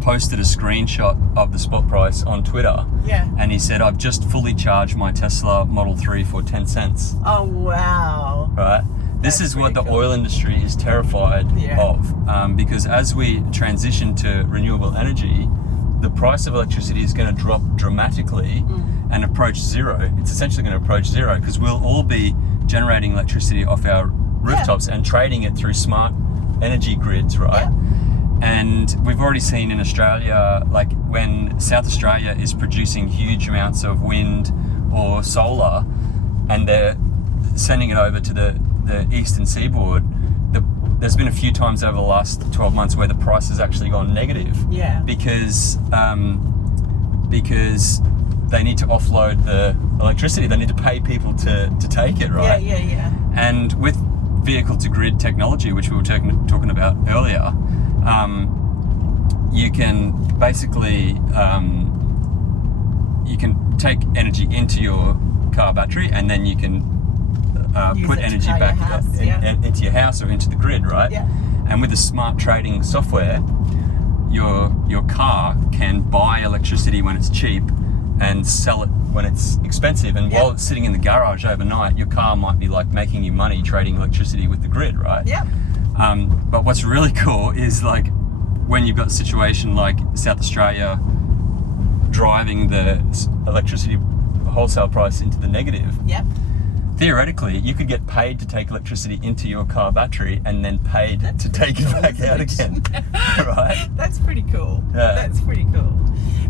posted a screenshot of the spot price on Twitter. Yeah. And he said, I've just fully charged my Tesla Model 3 for 10 cents. Oh, wow. Right? This is what the oil industry is terrified of, because as we transition to renewable energy, the price of electricity is going to drop dramatically and approach zero. It's essentially going to approach zero because we'll all be generating electricity off our rooftops and trading it through smart energy grids, right? Yeah. And we've already seen in Australia, when South Australia is producing huge amounts of wind or solar and they're sending it over to the eastern seaboard, there's been a few times over the last 12 months where the price has actually gone negative. Yeah. Because they need to offload the electricity. They need to pay people to take it, right? Yeah. And with vehicle-to-grid technology, which we were talking about earlier, you can basically you can take energy into your car battery, and then you can put energy back into your house or into the grid, right? Yeah. And with the smart trading software, your car can buy electricity when it's cheap and sell it when it's expensive. And while it's sitting in the garage overnight, your car might be making you money trading electricity with the grid, right? Yeah. But what's really cool is when you've got a situation like South Australia driving the electricity wholesale price into the negative, theoretically, you could get paid to take electricity into your car battery and then paid to take it back out again. Right? That's pretty cool. Yeah. That's pretty cool.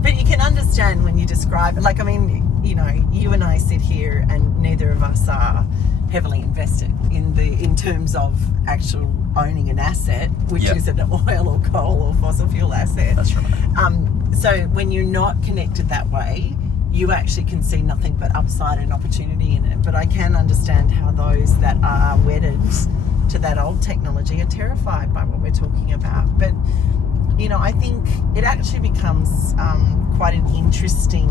But you can understand when you describe it. Like, I mean, you know, you and I sit here and neither of us are heavily invested in terms of actual owning an asset, which is an oil or coal or fossil fuel asset. That's right. So when you're not connected that way, you actually can see nothing but upside and opportunity in it. But I can understand how those that are wedded to that old technology are terrified by what we're talking about. But, you know, I think it actually becomes quite an interesting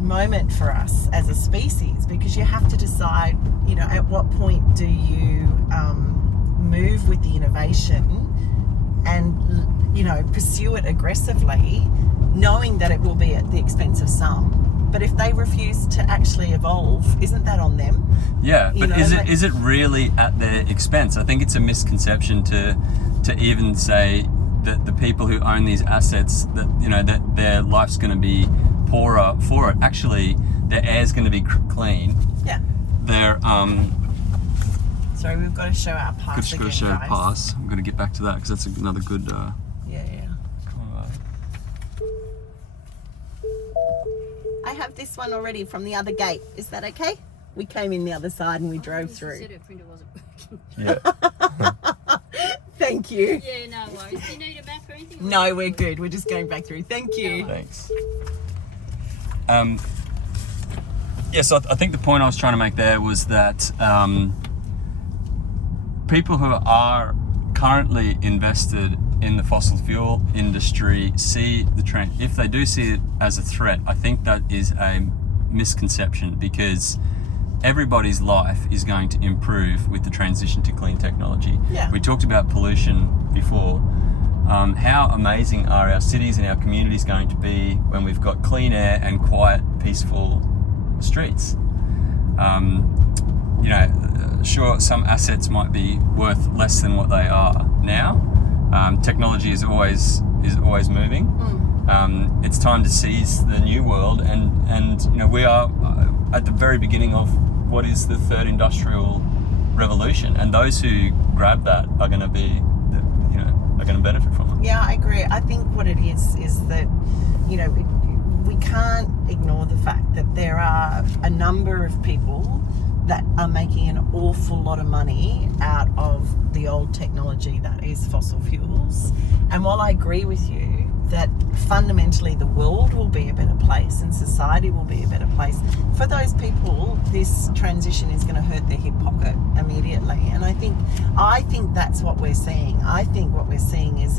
moment for us as a species, because you have to decide, you know, at what point do you move with the innovation and, you know, pursue it aggressively, knowing that it will be at the expense of some. But if they refuse to actually evolve, isn't that on them? Yeah, but is it really at their expense? I think it's a misconception to even say that the people who own these assets, that, you know, that their life's going to be poorer for it. Actually, their air's going to be clean. Yeah. They're Sorry, we've got to show our pass again, show guys. pass. I'm going to get back to that because that's another good. Yeah. I have this one already from the other gate. Is that okay? We came in the other side and we drove through. Said her printer wasn't working. Yeah. Thank you. Yeah, no worries. Do you need a map or anything? No, we're good. We're just going back through. Thank you. Thanks. So I think the point I was trying to make there was that people who are currently invested in the fossil fuel industry see the trend. If they do see it as a threat, I think that is a misconception, because everybody's life is going to improve with the transition to clean technology. Yeah. We talked about pollution before. How amazing are our cities and our communities going to be when we've got clean air and quiet, peaceful streets? You know, sure, some assets might be worth less than what they are now. Technology is always moving. It's time to seize the new world, and you know, we are at the very beginning of what is the third industrial revolution, and those who grab that are going to be, you know, are going to benefit from it. Yeah, I agree. I think what it is that, you know, we can't ignore the fact that there are a number of people that are making an awful lot of money out of the old technology that is fossil fuels. And while I agree with you that fundamentally the world will be a better place and society will be a better place, for those people this transition is going to hurt their hip pocket immediately. And I think that's what we're seeing. I think what we're seeing is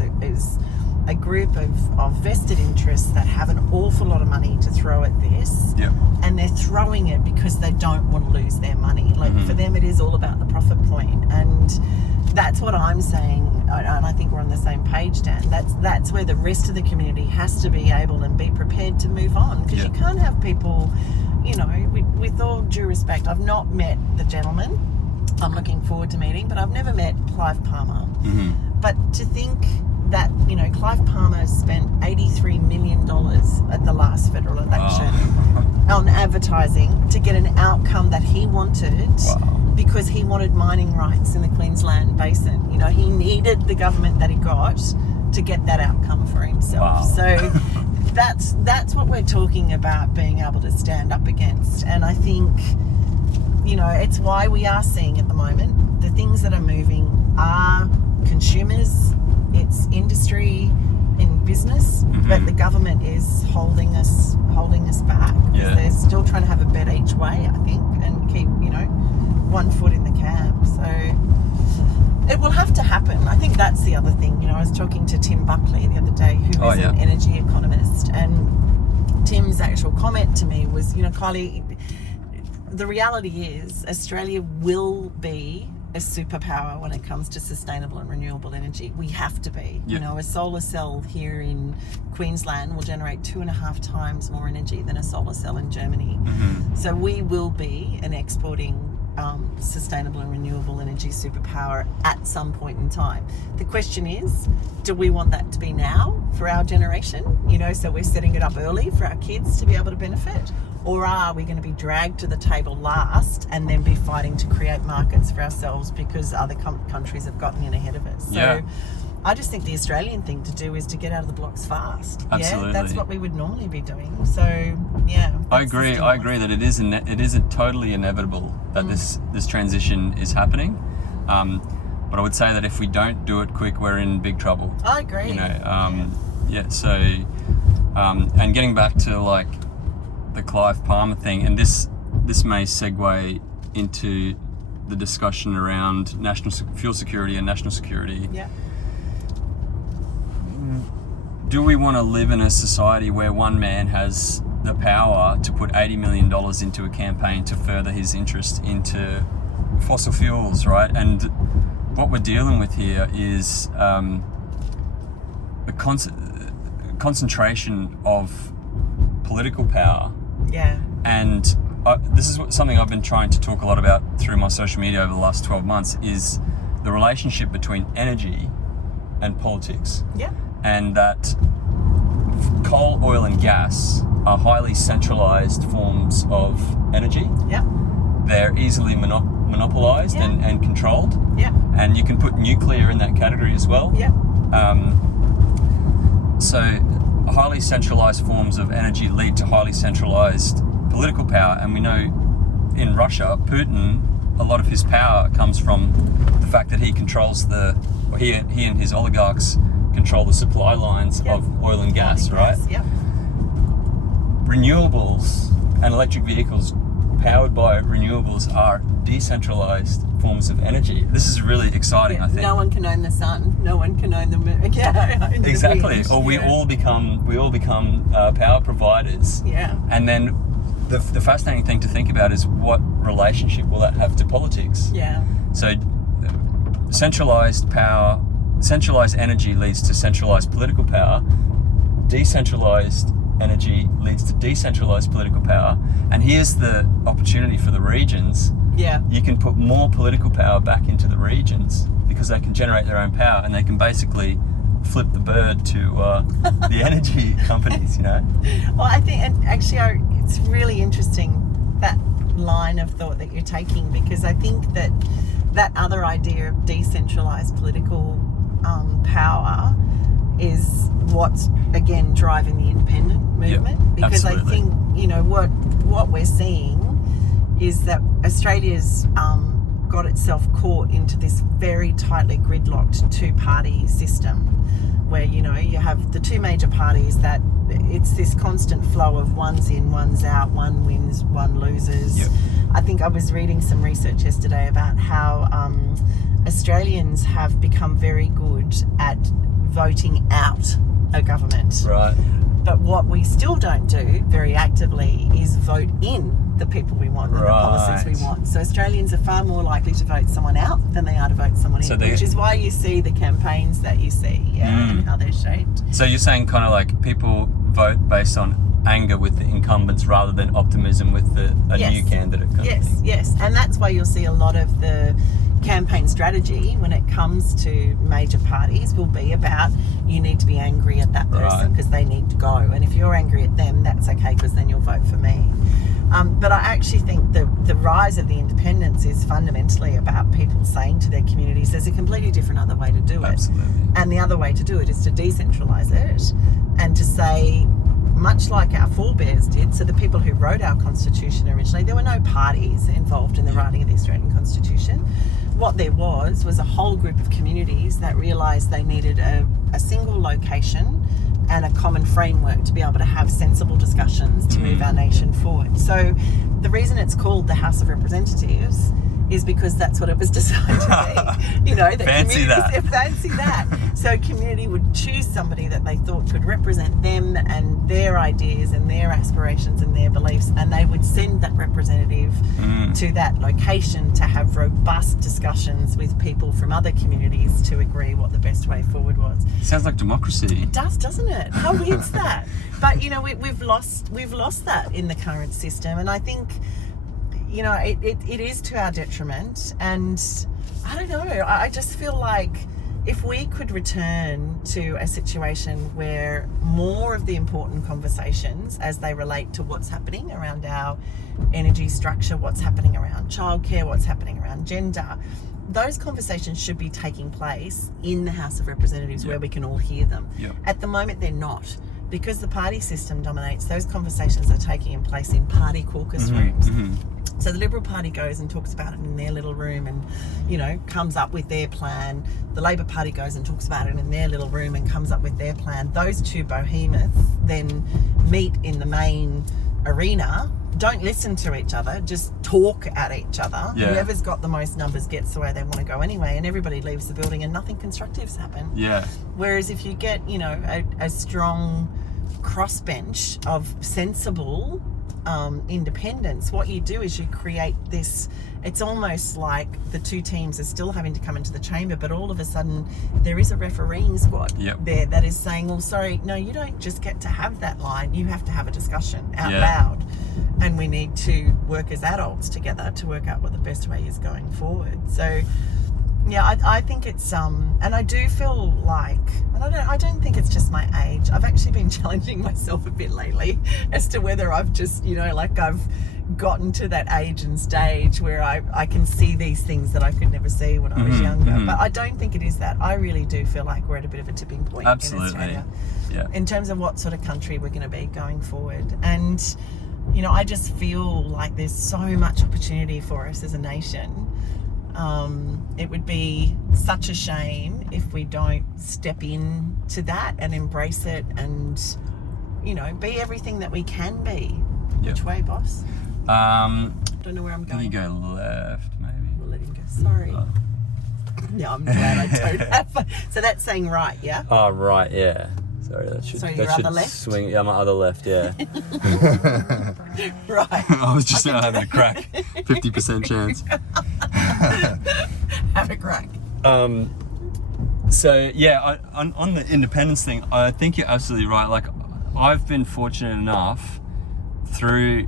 a group of vested interests that have an awful lot of money to throw at this. Yeah. And they're throwing it because they don't want to lose their money. Like, for them it is all about the profit point. And that's what I'm saying, and I think we're on the same page, Dan. That's where the rest of the community has to be able and be prepared to move on, because you can't have people, you know, with all due respect, I've not met the gentleman I'm looking forward to meeting, but I've never met Clive Palmer. But to think that, you know, Clive Palmer spent $83 million at the last federal election on advertising to get an outcome that he wanted, because he wanted mining rights in the Queensland Basin. You know, he needed the government that he got to get that outcome for himself. So that's what we're talking about, being able to stand up against. And I think, you know, it's why we are seeing at the moment the things that are moving are consumers, it's industry in business, but the government is holding us back. They're still trying to have a bet each way, I think, and keep, you know, one foot in the cab. So it will have to happen. I think that's the other thing. You know, I was talking to Tim Buckley the other day, who is an energy economist, and Tim's actual comment to me was, you know, Kylie, the reality is Australia will be a superpower when it comes to sustainable and renewable energy. We have to be. You know, a solar cell here in Queensland will generate 2.5 times more energy than a solar cell in Germany. So we will be an exporting sustainable and renewable energy superpower at some point in time. The question is, do we want that to be now for our generation? So we're setting it up early for our kids to be able to benefit, or are we going to be dragged to the table last and then be fighting to create markets for ourselves because other countries have gotten in ahead of us? So I just think the Australian thing to do is to get out of the blocks fast. Absolutely. Yeah, that's what we would normally be doing. So I agree that it is totally inevitable that this transition is happening. But I would say that if we don't do it quick, we're in big trouble. I agree. So and getting back to like the Clive Palmer thing, and this may segue into the discussion around national fuel security and national security. Yeah. Do we want to live in a society where one man has the power to put $80 million into a campaign to further his interest into fossil fuels, right? And what we're dealing with here is a concentration of political power. Yeah. And this is something I've been trying to talk a lot about through my social media over the last 12 months is the relationship between energy and politics. Yeah. And that coal, oil and gas are highly centralized forms of energy. Yeah. They're easily monopolized and controlled. Yeah. And you can put nuclear in that category as well. Yeah. So highly centralized forms of energy lead to highly centralized political power. And we know in Russia, Putin, a lot of his power comes from the fact that he controls he and his oligarchs control the supply lines of oil and gas, right? Yep. Renewables and electric vehicles powered by renewables are decentralized forms of energy. This is really exciting, I think. No one can own the sun. No one can own the moon. Yeah, exactly. Or we all become power providers. Yeah. And then the fascinating thing to think about is what relationship will that have to politics? Yeah. So centralized energy leads to centralized political power. Decentralized energy leads to decentralized political power. And here's the opportunity for the regions. Yeah. You can put more political power back into the regions because they can generate their own power and they can basically flip the bird to the energy companies, Well, I think, and actually, it's really interesting, that line of thought that you're taking, because I think that other idea of decentralized political power is what's again driving the independent movement. Because absolutely. I think what we're seeing is that Australia's got itself caught into this very tightly gridlocked two-party system where you have the two major parties that it's this constant flow of one's in, one's out, one wins, one loses. Yep. I think I was reading some research yesterday about how Australians have become very good at voting out a government. Right. But what we still don't do very actively is vote in the people we want and the policies we want. So Australians are far more likely to vote someone out than they are to vote someone in, which is why you see the campaigns that you see, and how they're shaped. So you're saying kind of like people vote based on anger with the incumbents rather than optimism with a new candidate kind of thing. Yes, and that's why you'll see a lot of the campaign strategy when it comes to major parties will be about you need to be angry at that person because they need to go, and if you're angry at them, that's okay because then you'll vote for me. But I actually think the rise of the independents is fundamentally about people saying to their communities there's a completely different other way to do it. Absolutely. And the other way to do it is to decentralise it and to say, much like our forebears did, so the people who wrote our Constitution originally, there were no parties involved in the writing of the Australian Constitution. What there was a whole group of communities that realised they needed a single location and a common framework to be able to have sensible discussions to move our nation forward. So the reason it's called the House of Representatives is because that's what it was designed to be. Fancy that. So a community would choose somebody that they thought could represent them and their ideas and their aspirations and their beliefs, and they would send that representative to that location to have robust discussions with people from other communities to agree what the best way forward was. Sounds like democracy. It does, doesn't it? How weird's that? But we've lost that in the current system, and I think you know, it is to our detriment. And I don't know, I just feel like if we could return to a situation where more of the important conversations as they relate to what's happening around our energy structure, what's happening around childcare, what's happening around gender, those conversations should be taking place in the House of Representatives where we can all hear them. At the moment, they're not. Because the party system dominates, those conversations are taking place in party caucus rooms. So the Liberal Party goes and talks about it in their little room and, you know, comes up with their plan. The Labor Party goes and talks about it in their little room and comes up with their plan. Those two behemoths then meet in the main arena, don't listen to each other, just talk at each other. Whoever's got the most numbers gets the way they want to go anyway, and everybody leaves the building and nothing constructive's happened. Whereas if you get, you know, a strong crossbench of sensible independence, what you do is you create this, it's almost like the two teams are still having to come into the chamber, but all of a sudden there is a refereeing squad there that is saying, well, sorry, no, you don't just get to have that line, you have to have a discussion out loud, and we need to work as adults together to work out what the best way is going forward. So yeah, I think it's and I do feel like, and I don't think it's just my age. I've actually been challenging myself a bit lately as to whether I've just, you know, like I've gotten to that age and stage where I can see these things that I could never see when I was younger. But I don't think it is that. I really do feel like we're at a bit of a tipping point in Australia in terms of what sort of country we're going to be going forward. And, you know, I just feel like there's so much opportunity for us as a nation. It would be such a shame if we don't step in to that and embrace it and, you know, be everything that we can be. Which way, boss? Don't know where I'm going. You go left, maybe. We'll let him go. Sorry. Yeah, I'm glad I don't have. So that's saying right, yeah? Oh, right, yeah. Sorry, that should, your that other should left? swing. Yeah, my other left, yeah. Right. I was just now having a crack. 50% chance. Have a crack. So, yeah, on the independence thing, I think you're absolutely right. Like, I've been fortunate enough through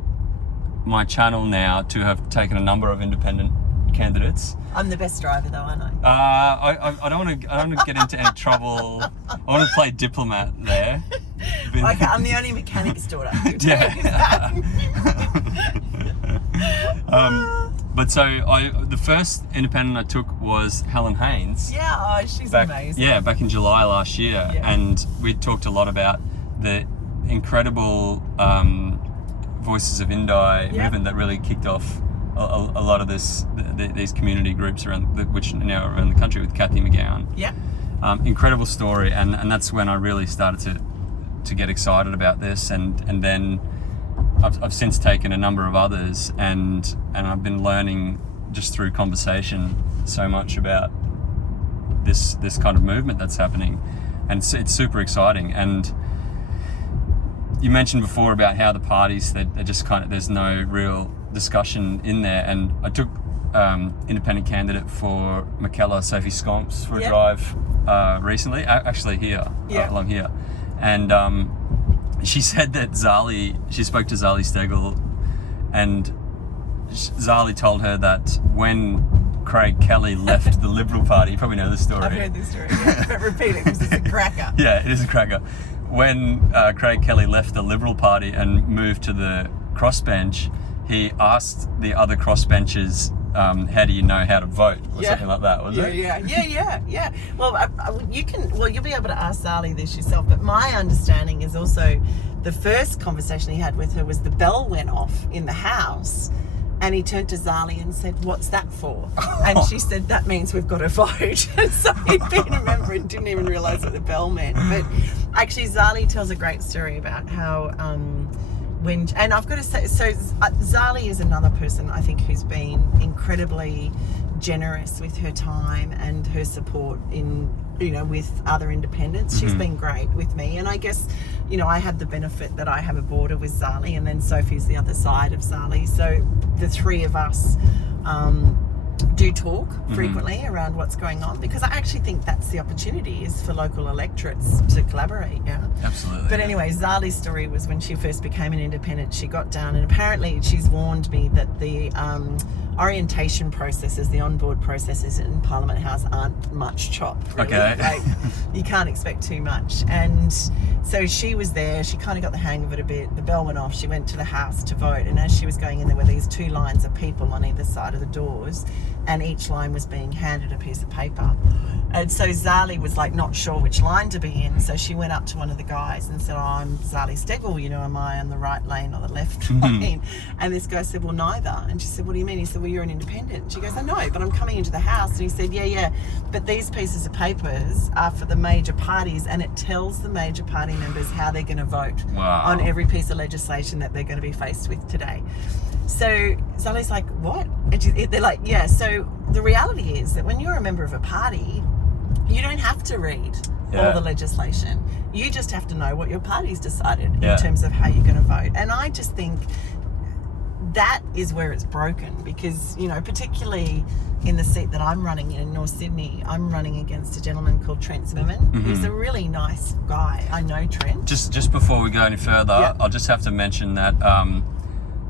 my channel now to have taken a number of independent candidates. I'm the best driver, though, aren't I? I don't want to get into any trouble. I want to play diplomat there. Okay, I'm the only mechanic's daughter. But so the first independent I took was Helen Haynes. Yeah, oh, she's amazing. Yeah, back in July last year, and we talked a lot about the incredible Voices of Indi movement that really kicked off a lot of these community groups which are now around the country with Kathy McGowan. Incredible story, and that's when I really started to get excited about this, and then I've since taken a number of others, and I've been learning just through conversation so much about this kind of movement that's happening, and it's super exciting. And you mentioned before about how the parties they're just kind of, there's no real discussion in there, and I took independent candidate for Mackellar, Sophie Scomps, for a drive recently, actually here, along here, and she said that she spoke to Zali Steggall, and Zali told her that when Craig Kelly left the Liberal Party, you probably know this story. I've heard this story, but repeat it because it's a cracker. Yeah, it is a cracker. When Craig Kelly left the Liberal Party and moved to the crossbench, he asked the other crossbenchers, how do you know how to vote, or something like that, was it? Yeah. Well, you'll be able to ask Zali this yourself, but my understanding is also the first conversation he had with her was the bell went off in the house, and he turned to Zali and said, "What's that for?" And she said, "That means we've got to vote." And so he'd been a member and didn't even realise what the bell meant. But actually, Zali tells a great story about how and I've got to say, so Zali is another person I think who's been incredibly generous with her time and her support in, you know, with other independents. She's been great with me, and I guess, you know, I had the benefit that I have a border with Zali, and then Sophie's the other side of Zali, so the three of us do talk frequently around what's going on, because I actually think that's the opportunity, is for local electorates to collaborate. Yeah, absolutely. But anyway, Zali's story was when she first became an independent, she got down, and apparently she's warned me that the orientation processes, the onboard processes in Parliament House aren't much chop, really. Okay. Like, you can't expect too much. And so she was there, she kind of got the hang of it a bit. The bell went off, she went to the house to vote, and as she was going in, there were these 2 lines of people on either side of the doors, and each line was being handed a piece of paper. And so Zali was like not sure which line to be in, so she went up to one of the guys and said, I'm Zali Stegel, am I on the right lane or the left lane? And this guy said, well, neither. And she said, what do you mean? He said, well, you're an independent. She goes, I know, but I'm coming into the house. And he said, yeah, but these pieces of papers are for the major parties, and it tells the major party members how they're going to vote on every piece of legislation that they're going to be faced with today. So Zali's like, what? And they're like, yeah. So the reality is that when you're a member of a party, you don't have to read all the legislation. You just have to know what your party's decided in terms of how you're going to vote. And I just think that is where it's broken, because, particularly in the seat that I'm running in North Sydney, I'm running against a gentleman called Trent Zimmerman, who's a really nice guy. I know Trent. Just before we go any further, I'll just have to mention that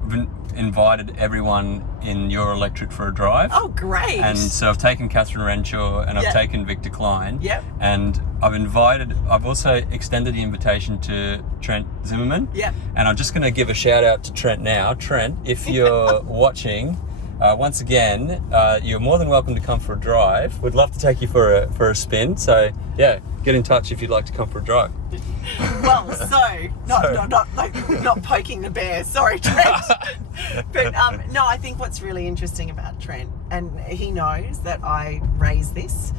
we've invited everyove in your electorate for a drive. Oh, great. And so I've taken Catherine Renshaw and I've taken Victor Klein. Yep. And I've also extended the invitation to Trent Zimmerman. Yep. And I'm just going to give a shout out to Trent now. Trent, if you're watching, once again, you're more than welcome to come for a drive. We'd love to take you for a spin. So yeah, get in touch if you'd like to come for a drive. Well, not poking the bear. Sorry, Trent. But no, I think what's really interesting about Trent, and he knows that I raise this,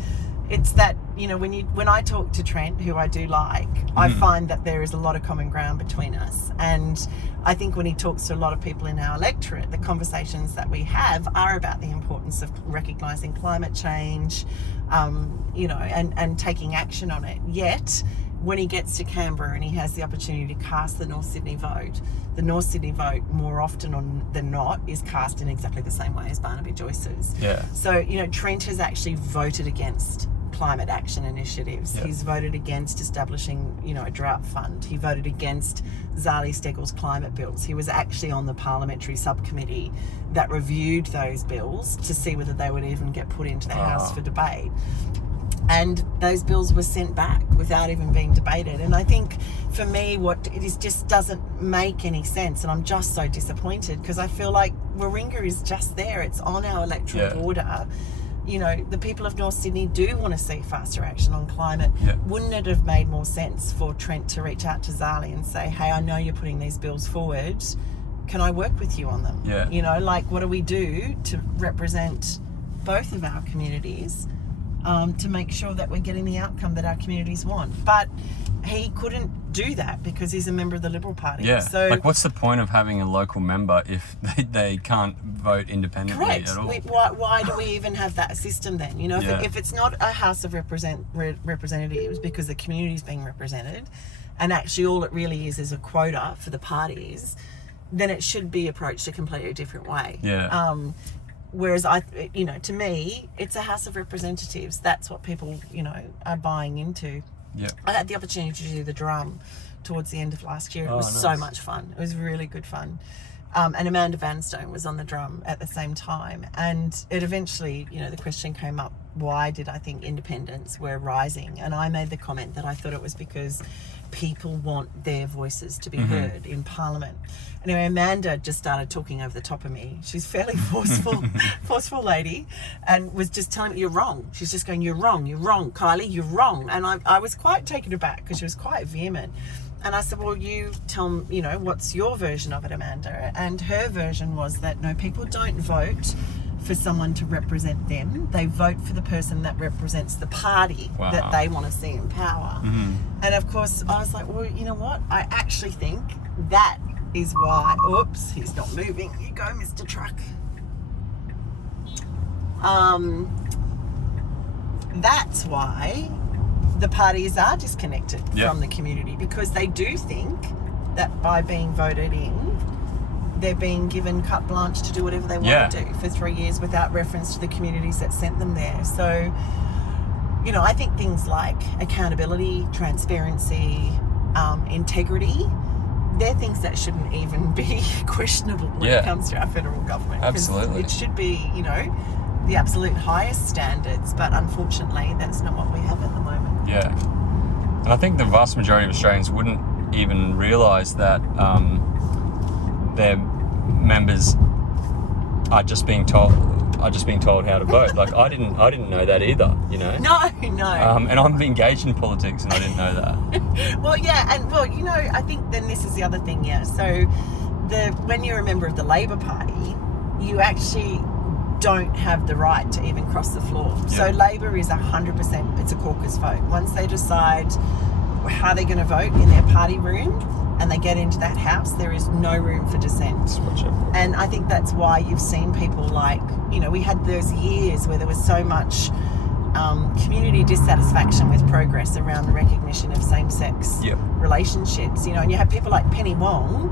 it's that, when I talk to Trent, who I do like, I find that there is a lot of common ground between us. And I think when he talks to a lot of people in our electorate, the conversations that we have are about the importance of recognising climate change, and taking action on it. Yet, when he gets to Canberra and he has the opportunity to cast the North Sydney vote, the North Sydney vote more often than not is cast in exactly the same way as Barnaby Joyce's. Yeah. So, Trent has actually voted against climate action initiatives. Yep. He's voted against establishing, a drought fund. He voted against Zali Stegel's climate bills. He was actually on the parliamentary subcommittee that reviewed those bills to see whether they would even get put into the House for debate. And those bills were sent back without even being debated. And I think for me, what it is just doesn't make any sense. And I'm just so disappointed, because I feel like Warringah is just there. It's on our electoral border. The people of North Sydney do want to see faster action on climate. Wouldn't it have made more sense for Trent to reach out to Zali and say, hey, I know you're putting these bills forward. Can I work with you on them? What do we do to represent both of our communities? To make sure that we're getting the outcome that our communities want. But he couldn't do that because he's a member of the Liberal Party. Yeah. So, what's the point of having a local member if they can't vote independently at all? Why do we even have that system then? If it's not a House of Representatives because the community is being represented, and actually all it really is a quota for the parties, then it should be approached a completely different way. Yeah. Whereas to me, it's a House of Representatives. That's what people, are buying into. Yeah. I had the opportunity to do the drum towards the end of last year. It was so much fun. It was really good fun. And Amanda Vanstone was on the drum at the same time. And it eventually, the question came up, why did I think independents were rising? And I made the comment that I thought it was because people want their voices to be heard in Parliament. Anyway, Amanda just started talking over the top of me. She's fairly forceful lady, and was just telling me, you're wrong. She's just going, you're wrong, Kylie, you're wrong. And I was quite taken aback because she was quite vehement. And I said, well, you tell me, what's your version of it, Amanda? And her version was that, no, people don't vote for someone to represent them. They vote for the person that represents the party that they want to see in power. And of course, I was like, well, you know what? I actually think that is why, oops, he's not moving. You go, Mr. Truck. That's why the parties are disconnected from the community, because they do think that by being voted in, they're being given carte blanche to do whatever they want to do for 3 years without reference to the communities that sent them there. So, you know, I think things like accountability, transparency, integrity, they're things that shouldn't even be questionable when it comes to our federal government. Absolutely. It should be, you know, the absolute highest standards, but unfortunately that's not what we have at the moment. Yeah. And I think the vast majority of Australians wouldn't even realise that their members are just being told how to vote. Like I didn't know that either, you know. No. And I'm engaged in politics, and I didn't know that. Well, yeah, and well, you know, I think then this is the other thing, yeah. So, when you're a member of the Labor Party, you actually don't have the right to even cross the floor. Yeah. So Labor is 100%. It's a caucus vote. Once they decide how they're going to vote in their party room, and they get into that house, there is no room for dissent. And I think that's why you've seen people like, you know, we had those years where there was so much community dissatisfaction with progress around the recognition of same-sex relationships, you know, and you have people like Penny Wong,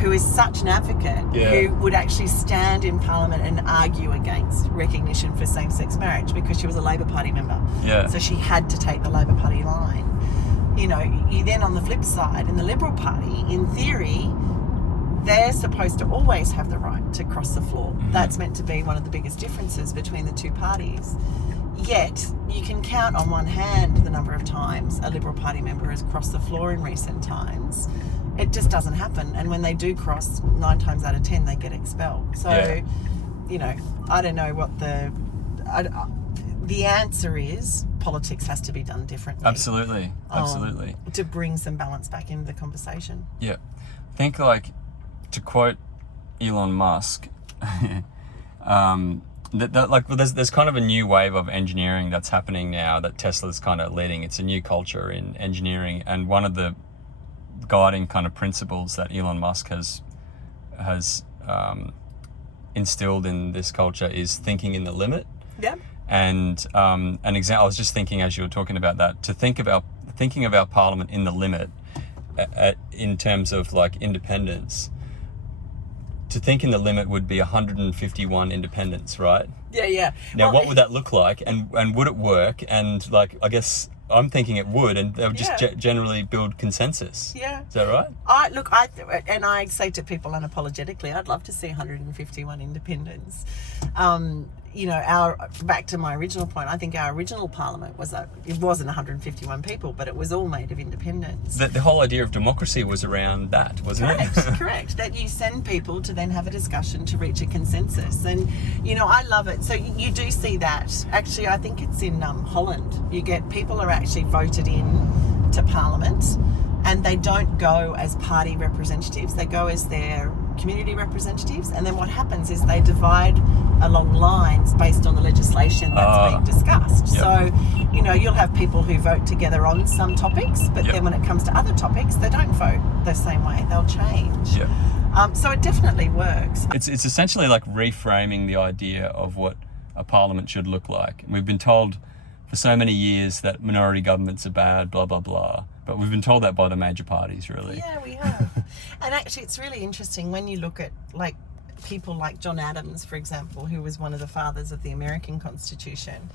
who is such an advocate, who would actually stand in Parliament and argue against recognition for same-sex marriage because she was a Labor Party member. Yeah. So she had to take the Labor Party line. You know, you then on the flip side, in the Liberal Party, in theory, they're supposed to always have the right to cross the floor. Mm-hmm. That's meant to be one of the biggest differences between the two parties. Yet, you can count on one hand the number of times a Liberal Party member has crossed the floor in recent times. It just doesn't happen. And when they do cross, 9 times out of 10, they get expelled. So, you know, I don't know what the answer is. Politics has to be done differently. Absolutely. To bring some balance back into the conversation. Yeah. I think, like, to quote Elon Musk, there's kind of a new wave of engineering that's happening now that Tesla's kind of leading. It's a new culture in engineering, and one of the guiding kind of principles that Elon Musk has instilled in this culture is thinking in the limit. Yeah. And I was just thinking as you were talking about that, to thinking of our Parliament in the limit, in terms of like independence. To think in the limit would be 151 independents, right? Yeah. Now, what would that look like, and would it work? And like, I guess I'm thinking it would, and they would just generally build consensus. Yeah. Is that right? I say to people unapologetically, I'd love to see 151 independents. You know, back to my original point, I think our original Parliament it wasn't 151 people, but it was all made of independents. The whole idea of democracy was around that, wasn't it? Correct. That you send people to then have a discussion to reach a consensus. And, you know, I love it. So you do see that. Actually, I think it's in Holland. You get people are actually voted in to Parliament, and they don't go as party representatives. They go as their community representatives, and then what happens is they divide along lines based on the legislation that's being discussed. Yep. So, you know, you'll have people who vote together on some topics, but then when it comes to other topics, they don't vote the same way. They'll change. Yep. So it definitely works. It's essentially like reframing the idea of what a parliament should look like. We've been told for so many years that minority governments are bad, blah, blah, blah. But we've been told that by the major parties, really. Yeah, we have. And actually, it's really interesting when you look at, like, people like John Adams, for example, who was one of the fathers of the American Constitution.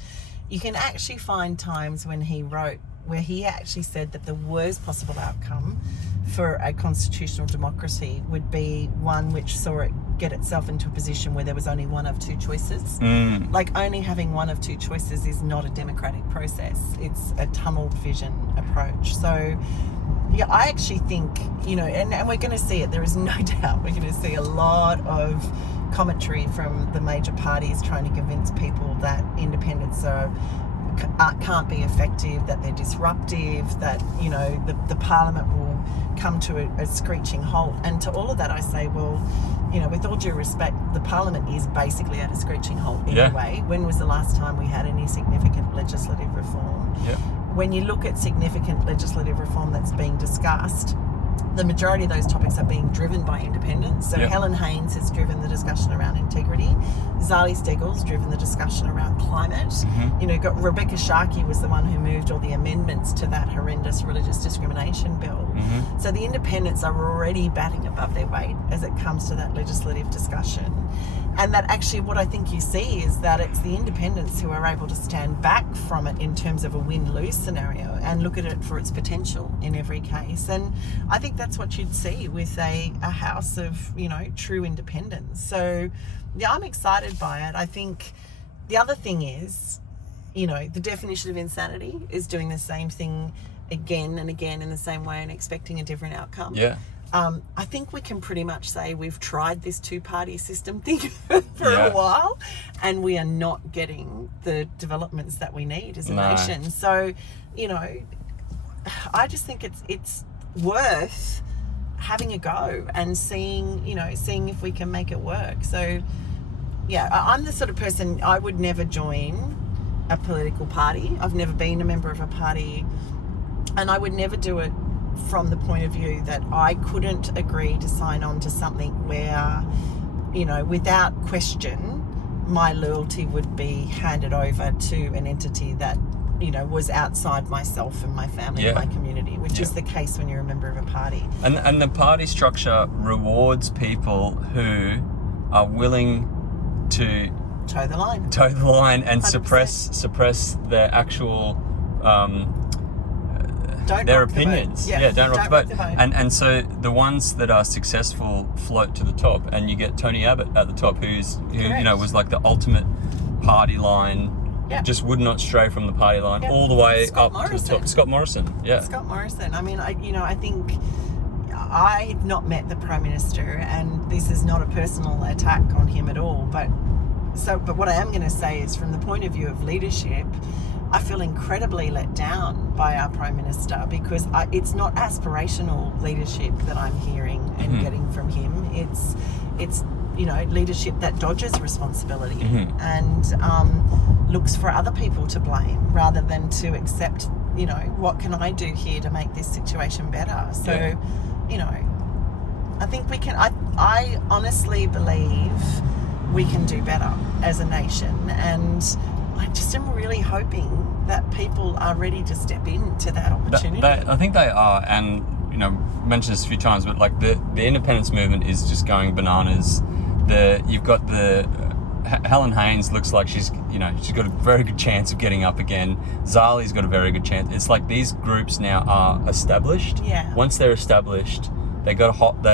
You can actually find times when he wrote where he actually said that the worst possible outcome for a constitutional democracy would be one which saw it get itself into a position where there was only one of two choices. Like, only having one of two choices is not a democratic process. It's a tunneled vision approach. So, yeah, I actually think, you know, and we're going to see it, there is no doubt, we're going to see a lot of commentary from the major parties trying to convince people that independents can't be effective, that they're disruptive, that, you know, the parliament will come to a screeching halt. And to all of that I say, well, you know, with all due respect, the parliament is basically at a screeching halt anyway. When was the last time we had any significant legislative reform? When you look at significant legislative reform that's being discussed, the majority of those topics are being driven by independents. So Helen Haynes has driven the discussion around integrity. Zali Steggall's driven the discussion around climate. You know, got Rebecca Sharkey was the one who moved all the amendments to that horrendous religious discrimination bill. So the independents are already batting above their weight as it comes to that legislative discussion. And that actually what I think you see is that it's the independents who are able to stand back from it in terms of a win-lose scenario and look at it for its potential in every case. And I think that's what you'd see with a house of, you know, true independence. So, yeah, I'm excited by it. I think the other thing is, you know, the definition of insanity is doing the same thing again and again in the same way and expecting a different outcome. Yeah. I think we can pretty much say we've tried this two-party system thing for a while, and we are not getting the developments that we need as a nation. So, you know, I just think it's worth having a go and seeing if we can make it work. So, yeah, I'm the sort of person, I would never join a political party. I've never been a member of a party, and I would never do it from the point of view that I couldn't agree to sign on to something where, you know, without question, my loyalty would be handed over to an entity that, you know, was outside myself and my family and my community, which is the case when you're a member of a party. And the party structure rewards people who are willing to toe the line and 100%. suppress their actual their opinions. Don't rock the boat. And so the ones that are successful float to the top, and you get Tony Abbott at the top, who you know was like the ultimate party line. Just would not stray from the party line all the way up to the top. Scott Morrison. Scott Morrison. I mean, I think I've not met the Prime Minister, and this is not a personal attack on him at all. But what I am going to say is, from the point of view of leadership, I feel incredibly let down by our Prime Minister, because it's not aspirational leadership that I'm hearing and getting from him. It's you know, leadership that dodges responsibility and looks for other people to blame rather than to accept, you know, what can I do here to make this situation better? So, you know, I think we can, I honestly believe we can do better as a nation, and I just am really hoping that people are ready to step into that opportunity. I think they are, and, you know, mentioned this a few times, but like the independence movement is just going bananas. You've got Helen Haynes looks like she's got a very good chance of getting up again. Zali's got a very good chance. It's like these groups now are established. Yeah. Once they're established, they've got a hold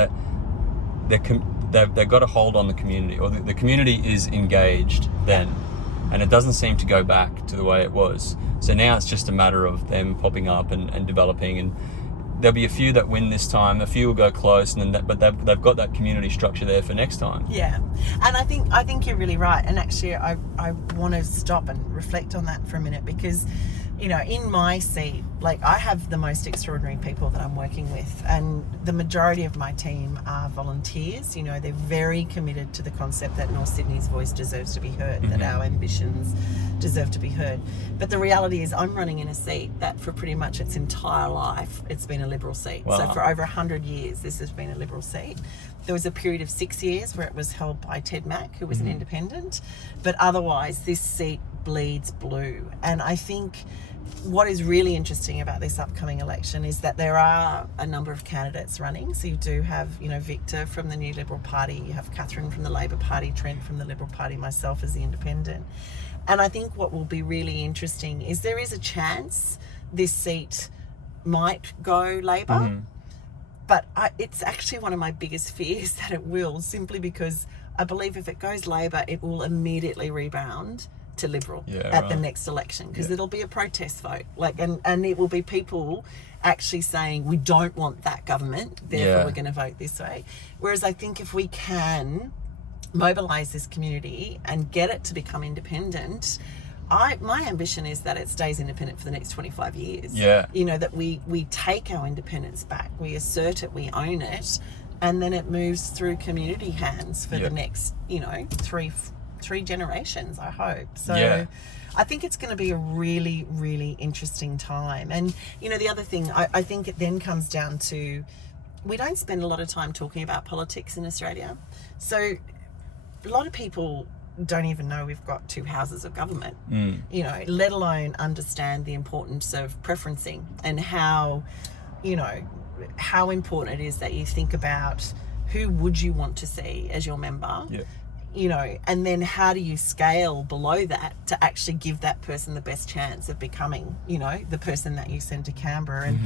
on the community, or the community is engaged then. And it doesn't seem to go back to the way it was. So now it's just a matter of them popping up and developing, and there'll be a few that win this time, a few will go close, and then but they've got that community structure there for next time. Yeah, and I think you're really right. And actually, I want to stop and reflect on that for a minute, because, you know, in my seat, like, I have the most extraordinary people that I'm working with, and the majority of my team are volunteers. You know, they're very committed to the concept that North Sydney's voice deserves to be heard, that our ambitions deserve to be heard. But the reality is, I'm running in a seat that for pretty much its entire life, it's been a Liberal seat. Wow. So for over 100 years, this has been a Liberal seat. There was a period of 6 years where it was held by Ted Mack, who was an independent, but otherwise this seat bleeds blue. And I think what is really interesting about this upcoming election is that there are a number of candidates running. So you do have, you know, Victor from the New Liberal Party, you have Catherine from the Labor Party, Trent from the Liberal Party, myself as the independent. And I think what will be really interesting is there is a chance this seat might go Labor, but it's actually one of my biggest fears that it will, simply because I believe if it goes Labor, it will immediately rebound to Liberal at the next election, because it'll be a protest vote, like, and it will be people actually saying we don't want that government, therefore we're going to vote this way. Whereas I think if we can mobilise this community and get it to become independent, my ambition is that it stays independent for the next 25 years. Yeah. You know, that we take our independence back, we assert it, we own it, and then it moves through community hands for the next, you know, three generations, I hope. So I think it's going to be a really, really interesting time. And, you know, the other thing, I think it then comes down to we don't spend a lot of time talking about politics in Australia. So a lot of people don't even know we've got 2 houses of government, you know, let alone understand the importance of preferencing and how, you know, how important it is that you think about who would you want to see as your member, you know, and then how do you scale below that to actually give that person the best chance of becoming, you know, the person that you send to Canberra. And,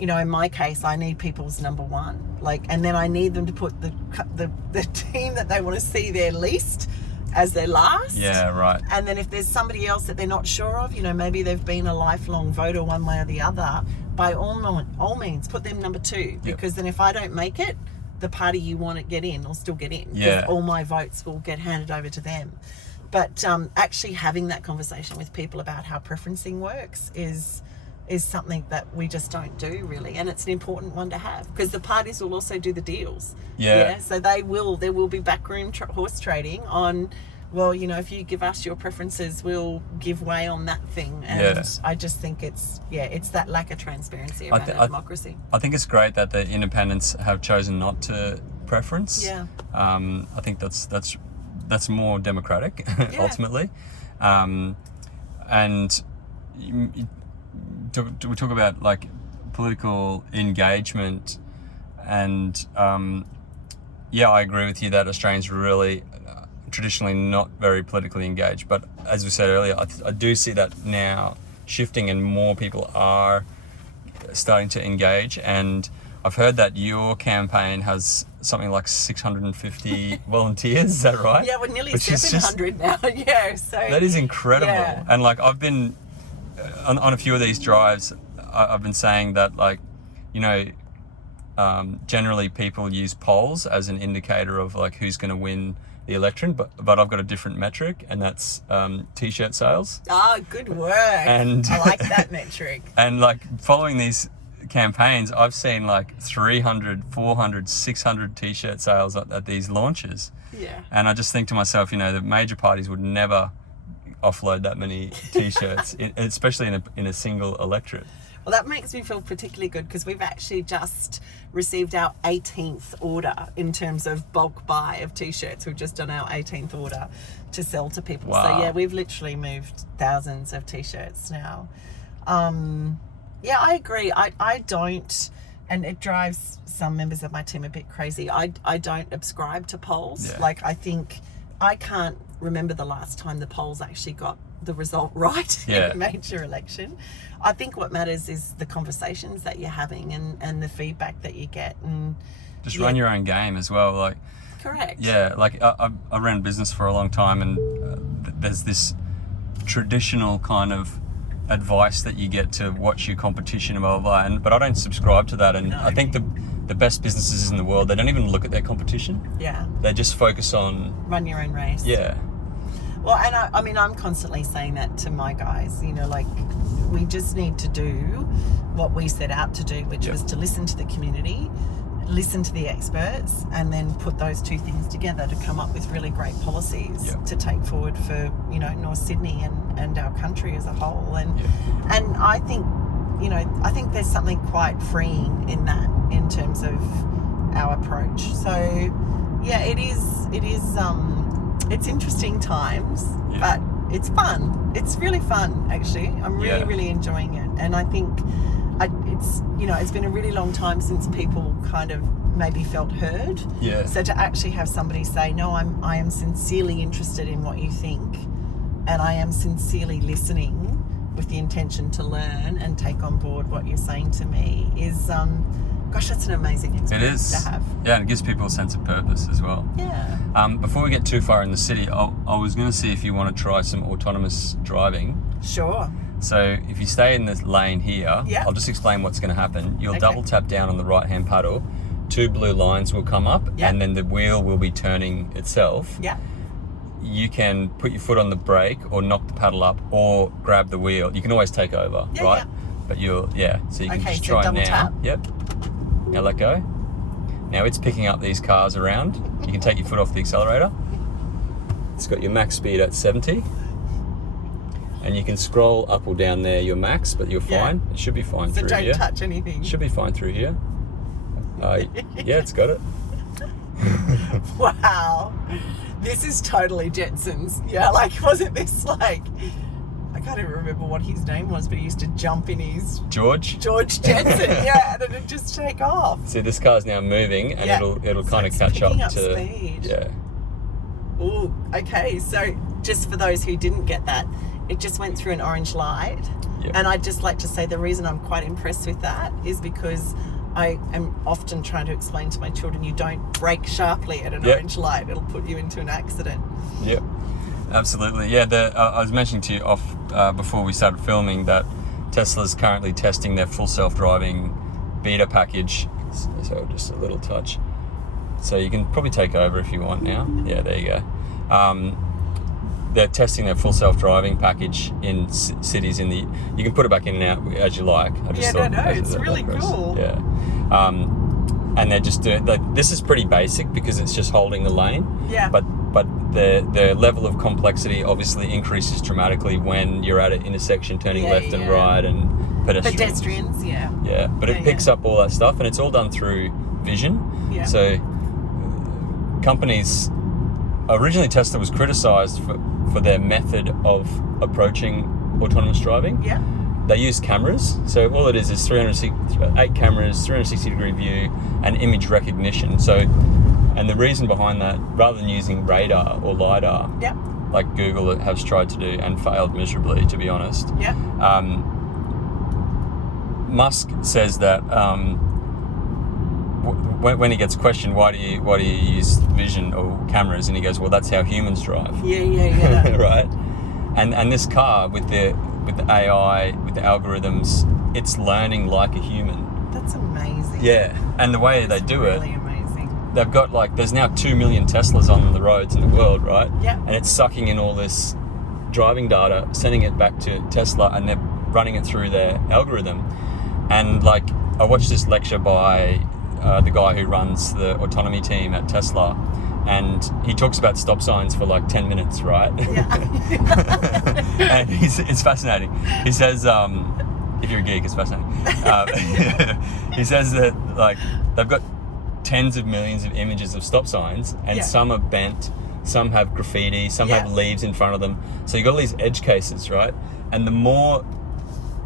you know, in my case, I need people's number one, like, and then I need them to put the team that they want to see there least as their last. Yeah, right. And then if there's somebody else that they're not sure of, you know, maybe they've been a lifelong voter one way or the other, by all means, put them number 2, because then if I don't make it, the party you want to get in will still get in. Yeah. All my votes will get handed over to them. But actually having that conversation with people about how preferencing works is something that we just don't do really, and it's an important one to have, because the parties will also do the deals. So there will be backroom horse trading on, well, you know, if you give us your preferences, we'll give way on that thing. And I just think it's that lack of transparency around our democracy. I think it's great that the independents have chosen not to preference. I think that's more democratic ultimately. And we talk about like political engagement, and I agree with you that Australians really traditionally not very politically engaged, but as we said earlier, I do see that now shifting and more people are starting to engage. And I've heard that your campaign has something like 650 volunteers, is that right? Yeah, we're nearly 700 now. So that is incredible. And like I've been on a few of these drives, I've been saying that, like, you know, generally people use polls as an indicator of like who's going to win the election, but I've got a different metric, and that's t-shirt sales. Good work. And I like that metric. And like following these campaigns, I've seen like 300, 400, 600 t-shirt sales at these launches. And I just think to myself, you know, the major parties would never offload that many t-shirts, especially in a single electorate. Well, that makes me feel particularly good, because we've actually just received our 18th order in terms of bulk buy of t-shirts. We've just done our 18th order to sell to people. Wow. So we've literally moved thousands of t-shirts now. I agree. I don't, and it drives some members of my team a bit crazy. I don't subscribe to polls. Like, I think I can't remember the last time the polls actually got the result right in a major election. I think what matters is the conversations that you're having and the feedback that you get, and just run your own game as well. Like, correct. Like I ran a business for a long time, and there's this traditional kind of advice that you get to watch your competition and blah blah blah. But I don't subscribe to that, and I think the best businesses in the world, they don't even look at their competition. They just focus on run your own race. Well, and I mean, I'm constantly saying that to my guys, you know, like, we just need to do what we set out to do, which was to listen to the community, listen to the experts, and then put those two things together to come up with really great policies to take forward for, you know, North Sydney and our country as a whole. And I think, you know, I think there's something quite freeing in that, in terms of our approach. So it's interesting times, but it's fun. It's really fun, actually. I'm really enjoying it. And I think it's been a really long time since people kind of maybe felt heard. So to actually have somebody say, no, I am sincerely interested in what you think, and I am sincerely listening with the intention to learn and take on board what you're saying to me is, gosh, that's an amazing experience to have. Yeah, and it gives people a sense of purpose as well. Before we get too far in the city, I was going to see if you want to try some autonomous driving. Sure. So if you stay in this lane here, I'll just explain what's going to happen. You'll double tap down on the right-hand paddle, 2 blue lines will come up, and then the wheel will be turning itself. You can put your foot on the brake or knock the paddle up or grab the wheel. You can always take over, right? But so you can just try double now. Tap. Now let go. Now it's picking up these cars around. You can take your foot off the accelerator. It's got your max speed at 70. And you can scroll up or down there your max, but you're fine. It should be fine through here. So don't touch anything. It should be fine through here. Yeah, it's got it. Wow. This is totally Jetsons. Yeah, like, wasn't this like... I can't even remember what his name was, but he used to jump in his... George Jetson, yeah, and it'd just take off. So this car's now moving, and it'll kind of catch up to... speed. Yeah. Ooh, okay, so just for those who didn't get that, it just went through an orange light. Yep. And I'd just like to say the reason I'm quite impressed with that is because I am often trying to explain to my children, you don't brake sharply at an orange light. It'll put you into an accident. Yep, absolutely. Yeah, I was mentioning to you before we started filming that Tesla's currently testing their full self-driving beta package. So just a little touch. So you can probably take over if you want now. Yeah, there you go. They're testing their full self-driving package in cities you can put it back in and out as you like. It's really cool. Yeah. And they're just doing, this is pretty basic because it's just holding the lane. Yeah. But the level of complexity obviously increases dramatically when you're at an intersection turning left and right and pedestrians. Yeah. Yeah, but it picks up all that stuff, and it's all done through vision. Yeah. So companies, originally Tesla was criticized for their method of approaching autonomous driving. Yeah. They use cameras. So all it is 8 cameras, 360 degree view, and image recognition. So, and the reason behind that, rather than using radar or LiDAR, like Google has tried to do and failed miserably, to be honest. Yeah. Musk says that when he gets questioned, why do you use vision or cameras, and he goes, well, that's how humans drive. Yeah. Right. And this car with the AI, with the algorithms, it's learning like a human. That's amazing. Yeah, and the way they do really amazing. They've got there's now 2 million Teslas on the roads in the world, right? Yeah. And it's sucking in all this driving data, sending it back to Tesla, and they're running it through their algorithm. And I watched this lecture by the guy who runs the autonomy team at Tesla, and he talks about stop signs for 10 minutes, right? Yeah. And it's fascinating. He says, if you're a geek, it's fascinating. He says that they've got tens of millions of images of stop signs, and some are bent, some have graffiti, some have leaves in front of them. So you've got all these edge cases, right? And the more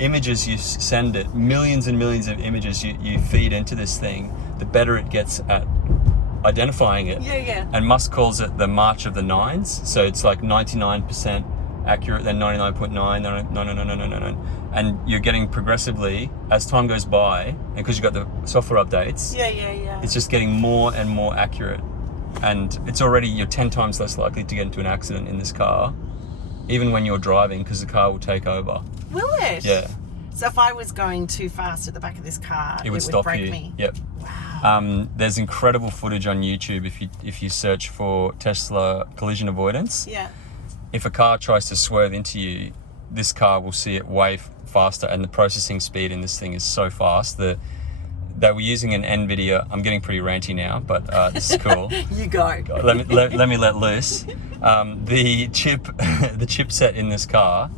images you send it, millions and millions of images you feed into this thing, the better it gets at identifying it. Yeah. And Musk calls it the March of the Nines. So it's 99% accurate, then 99.9, no. And you're getting progressively, as time goes by, because you've got the software updates, it's just getting more and more accurate. And it's already, you're 10 times less likely to get into an accident in this car, even when you're driving, because the car will take over. Will it? Yeah. So if I was going too fast at the back of this car, it would stop break you. me? Yep. Wow. There's incredible footage on YouTube if you search for Tesla collision avoidance. Yeah. If a car tries to swerve into you, this car will see it way faster, and the processing speed in this thing is so fast. They were using an NVIDIA. I'm getting pretty ranty now, but this is cool. You go. Let me let loose. The chipset in this car,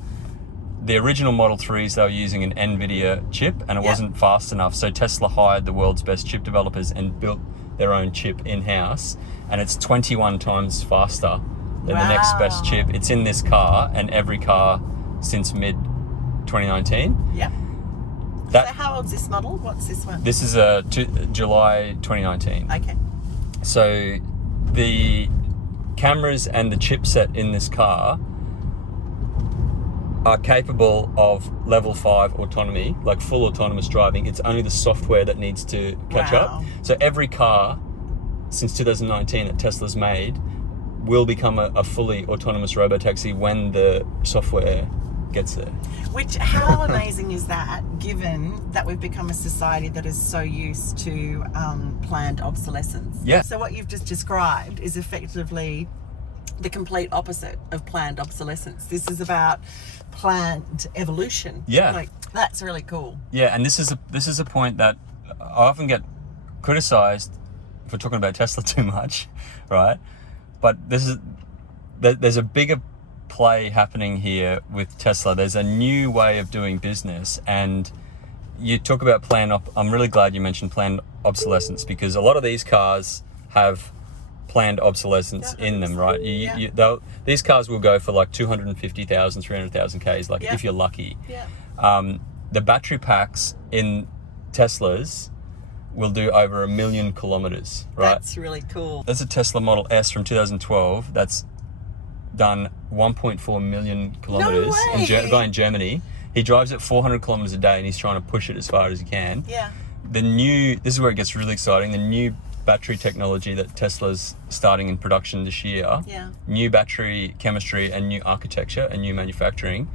the original Model 3s, they were using an NVIDIA chip, and it wasn't fast enough. So Tesla hired the world's best chip developers and built their own chip in-house, and it's 21 times faster than the next best chip. It's in this car, and every car since mid-2019. Yeah. So how old's this model? What's this one? This is July 2019. Okay. So the cameras and the chipset in this car are capable of level 5 autonomy, full autonomous driving. It's only the software that needs to catch up. So every car since 2019 that Tesla's made will become a fully autonomous robotaxi when the software gets there. How amazing is that, given that we've become a society that is so used to planned obsolescence? Yeah. So what you've just described is effectively the complete opposite of planned obsolescence. This is about planned evolution. Yeah. That's really cool. Yeah, and this is a point that I often get criticized for talking about Tesla too much, right? But there's a bigger play happening here with Tesla. There's a new way of doing business, and you talk about I'm really glad you mentioned planned obsolescence, because a lot of these cars have planned obsolescence in them, right? These cars will go for like 250,000, 300,000 Ks, like if you're lucky. The battery packs in Teslas will do over 1 million kilometers, right? That's really cool. There's a Tesla Model S from 2012 that's done 1.4 million kilometers. A guy in Germany. He drives it 400 kilometers a day, and he's trying to push it as far as he can. Yeah. This is where it gets really exciting. The new battery technology that Tesla's starting in production this year. Yeah. New battery chemistry and new architecture and new manufacturing.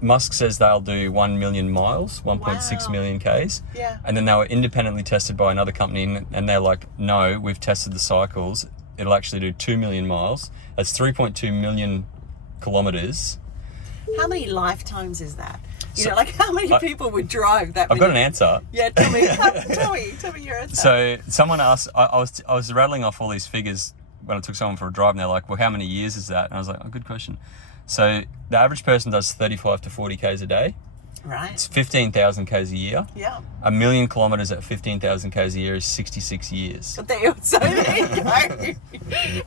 Musk says they'll do 1 million miles, 1.6 million Ks. Yeah. And then they were independently tested by another company, and they're like, no, we've tested the cycles. It'll actually do 2 million miles. That's 3.2 million kilometers. How many lifetimes is that? Like how many people would drive that? I've got an answer. Yeah, tell me your answer. So someone asked, I was rattling off all these figures when I took someone for a drive, and they're like, well, how many years is that? And I was like, oh, good question. So the average person does 35 to 40 Ks a day. Right. It's 15,000 Ks a year. Yeah. 1 million kilometers at 15,000 Ks a year is 66 years. So there you go.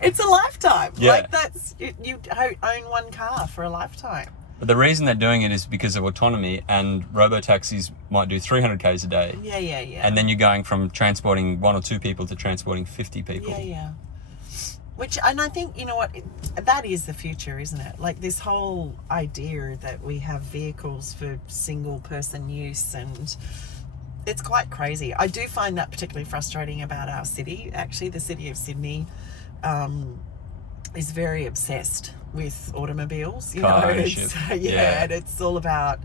It's a lifetime. Yeah. Like you own one car for a lifetime. But the reason they're doing it is because of autonomy, and robo-taxis might do 300 Ks a day. Yeah. And then you're going from transporting 1 or 2 people to transporting 50 people. Yeah. And I think, you know what, that is the future, isn't it? Like this whole idea that we have vehicles for single person use, and it's quite crazy. I do find that particularly frustrating about our city. Actually, the city of Sydney is very obsessed with automobiles. Car ownership. And it's all about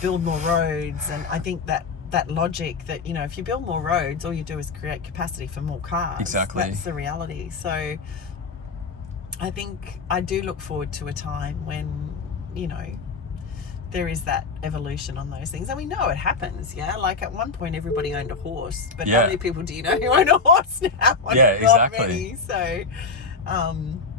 build more roads. And I think that logic that, if you build more roads, all you do is create capacity for more cars. Exactly. That's the reality. So I think I do look forward to a time when, there is that evolution on those things. And we know it happens, yeah? Like at one point everybody owned a horse, but how many people do you know who own a horse now? Exactly. Not many. So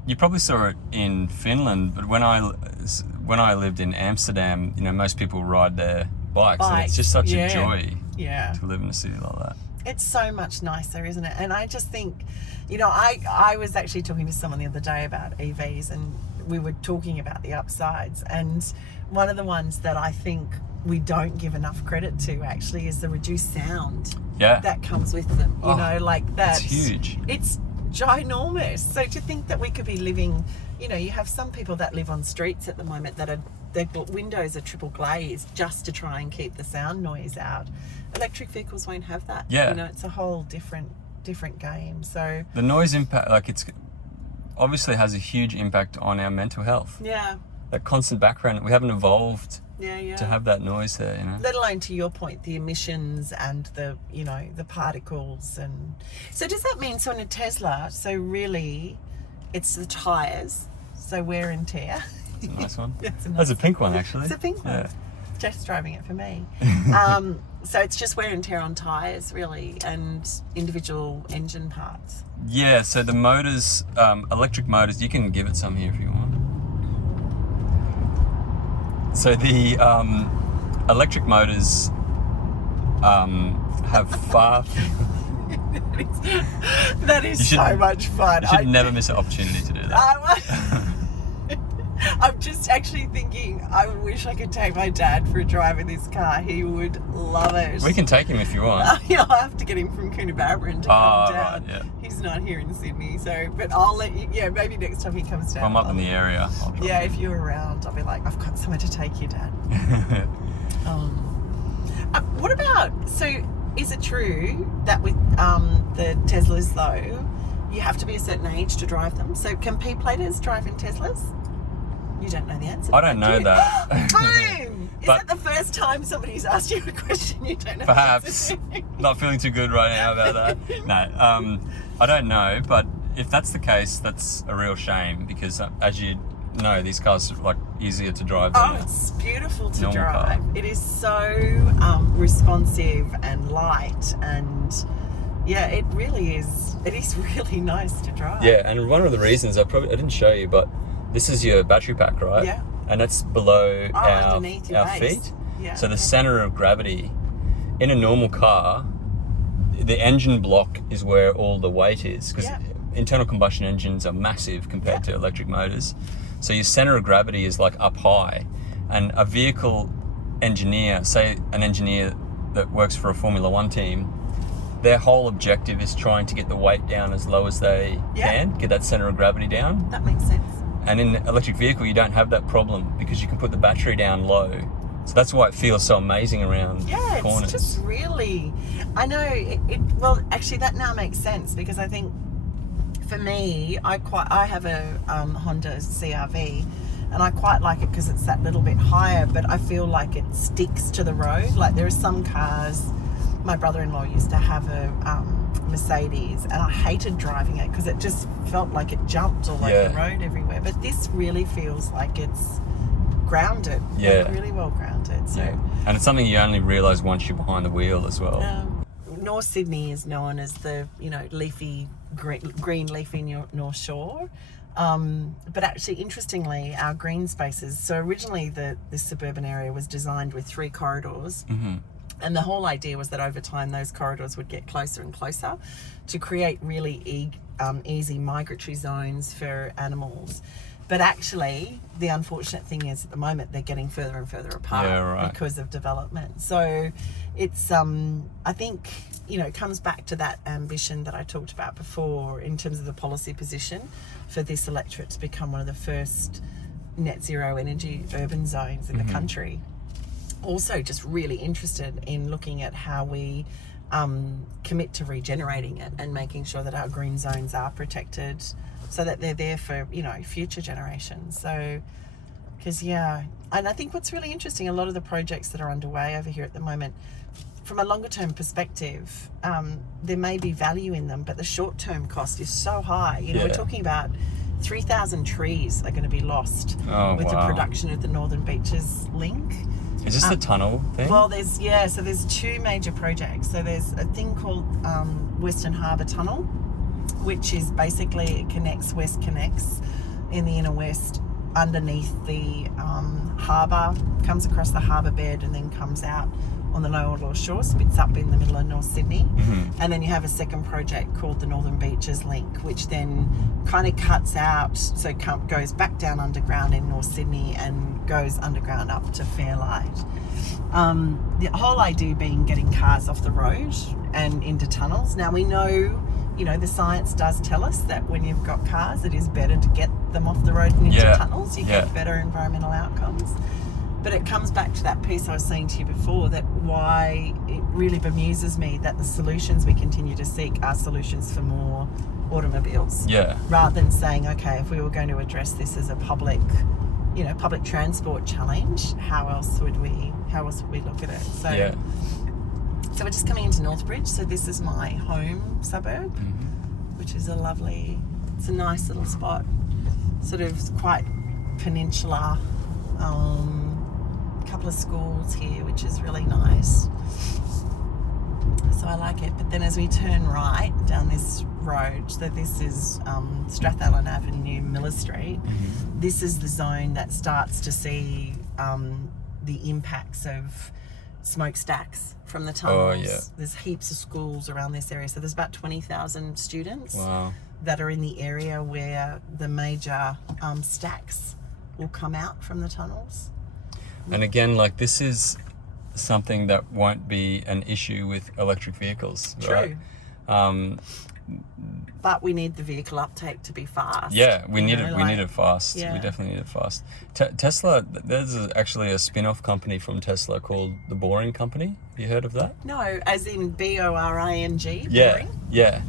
you probably saw it in Finland, but when I lived in Amsterdam, most people ride their bikes. And it's just such a joy to live in a city like that. It's so much nicer, isn't it? And I just think, I was actually talking to someone the other day about EVs, and we were talking about the upsides, and one of the ones that I think we don't give enough credit to actually is the reduced sound that comes with them. Like that's huge. It's ginormous. So to think that we could be living, you have some people that live on streets at the moment that their windows are triple glazed just to try and keep the sound noise out. Electric vehicles won't have that. It's a whole different game. So the noise impact, it's obviously has a huge impact on our mental health. That constant background, we haven't evolved to have that noise there, Let alone, to your point, the emissions and the particles. And so does that mean, so in a Tesla, so really it's the tires, so wear and tear. It's a nice one. That's a pink one, actually. It's a pink one. Jeff's driving it for me. So it's just wear and tear on tires, really, and individual engine parts. Yeah, so the motors, electric motors, you can give it some here if you want. So the electric motors have far... That is so much fun. You should never miss an opportunity to do that. I'm just actually thinking, I wish I could take my dad for a drive in this car. He would love it. We can take him if you want. I'll have to get him from Coonabarabran to come down. Right, yeah. He's not here in Sydney, but I'll let you, maybe next time he comes down. I'm up in the area. If you're around, I'll be like, I've got somewhere to take you, Dad. What about, so is it true that with the Teslas though, you have to be a certain age to drive them? So can P-platers drive in Teslas? You don't know the answer. I don't know that. Boom! Is that the first time somebody's asked you a question you don't know? Perhaps. Not feeling too good right now about that. No, I don't know. But if that's the case, that's a real shame because, as you know, these cars are easier to drive than it's beautiful to normal drive. car. It is so responsive and light, and it really is. It is really nice to drive. Yeah, and one of the reasons I didn't show you, but this is your battery pack, right? Yeah. And that's below our feet. Yeah. So the center of gravity in a normal car, the engine block is where all the weight is, because internal combustion engines are massive compared to electric motors. So your center of gravity is like up high, and a vehicle engineer, say an engineer that works for a Formula One team, their whole objective is trying to get the weight down as low as they can, get that center of gravity down. That makes sense. And in an electric vehicle, you don't have that problem because you can put the battery down low. So that's why it feels so amazing around corners. It's just really, I know well, actually that now makes sense, because I think for me, I have a Honda CR-V, and I quite like it because it's that little bit higher, but I feel like it sticks to the road. Like there are some cars, my brother-in-law used to have a Mercedes, and I hated driving it because it just felt like it jumped all over the road everywhere. But this really feels like it's grounded, like really well grounded. So, and it's something you only realise once you're behind the wheel as well. North Sydney is known as the leafy green leafy North Shore, but actually interestingly our green spaces. So originally this suburban area was designed with 3 corridors. And the whole idea was that over time those corridors would get closer and closer to create really easy migratory zones for animals. But actually, the unfortunate thing is at the moment they're getting further and further apart because of development. So it's, I think, it comes back to that ambition that I talked about before in terms of the policy position for this electorate to become one of the first net zero energy urban zones in the country. Also just really interested in looking at how we commit to regenerating it and making sure that our green zones are protected so that they're there for, future generations. So, because, and I think what's really interesting, a lot of the projects that are underway over here at the moment, from a longer term perspective, there may be value in them, but the short term cost is so high. We're talking about 3,000 trees are going to be lost with the production of the Northern Beaches link. Is this the tunnel thing? Well, there's 2 major projects. So there's a thing called Western Harbour Tunnel, which is basically West connects in the inner west underneath the harbour, comes across the harbour bed and then comes out on the lower North Shore, spits up in the middle of North Sydney. And then you have a second project called the Northern Beaches Link, which then kind of cuts out, so goes back down underground in North Sydney and goes underground up to Fairlight. The whole idea being getting cars off the road and into tunnels. Now we know, the science does tell us that when you've got cars, it is better to get them off the road and into tunnels. You get better environmental outcomes. But it comes back to that piece I was saying to you before, that why it really bemuses me that the solutions we continue to seek are solutions for more automobiles. Rather than saying, okay, if we were going to address this as a public transport challenge, how else would we look at it? So we're just coming into Northbridge. So this is my home suburb, which is it's a nice little spot, sort of quite peninsular. Couple of schools here, which is really nice. So I like it. But then as we turn right down this road, so this is Strathallan Avenue, Miller Street, this is the zone that starts to see the impacts of smokestacks from the tunnels. There's heaps of schools around this area. So there's about 20,000 students that are in the area where the major stacks will come out from the tunnels. And again, this is something that won't be an issue with electric vehicles, right? True. But we need the vehicle uptake to be fast. Yeah, we need it fast. Yeah. We definitely need it fast. Tesla, there's actually a spin-off company from Tesla called the Boring Company. Have you heard of that? No, as in B-O-R-I-N-G, Boring? Yeah.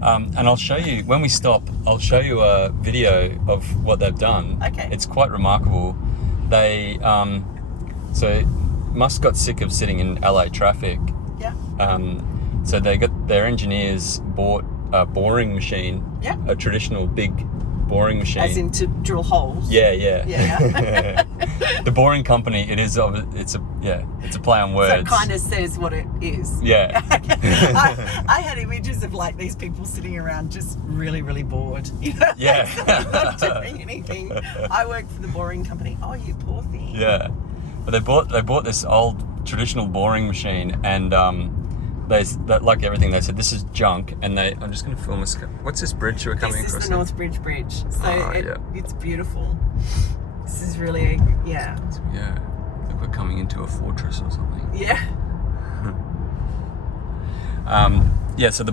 And I'll show you, when we stop, I'll show you a video of what they've done. Okay. It's quite remarkable. They, so Musk got sick of sitting in LA traffic. Yeah. So their engineers bought a boring machine. Yeah. A traditional big boring machine. As in to drill holes. Yeah. The Boring Company. It's a play on words. So it kind of says what it is. Yeah. I had images of these people sitting around just really, really bored. Yeah. Not doing anything. I work for the Boring Company. Oh, you poor thing. Yeah. But they bought this old traditional boring machine, and like everything, they said this is junk. And I'm just going to film this. What's this bridge we're coming across? This is the North Bridge. So it's beautiful. This is really Yeah. Like we're coming into a fortress or something. Yeah. So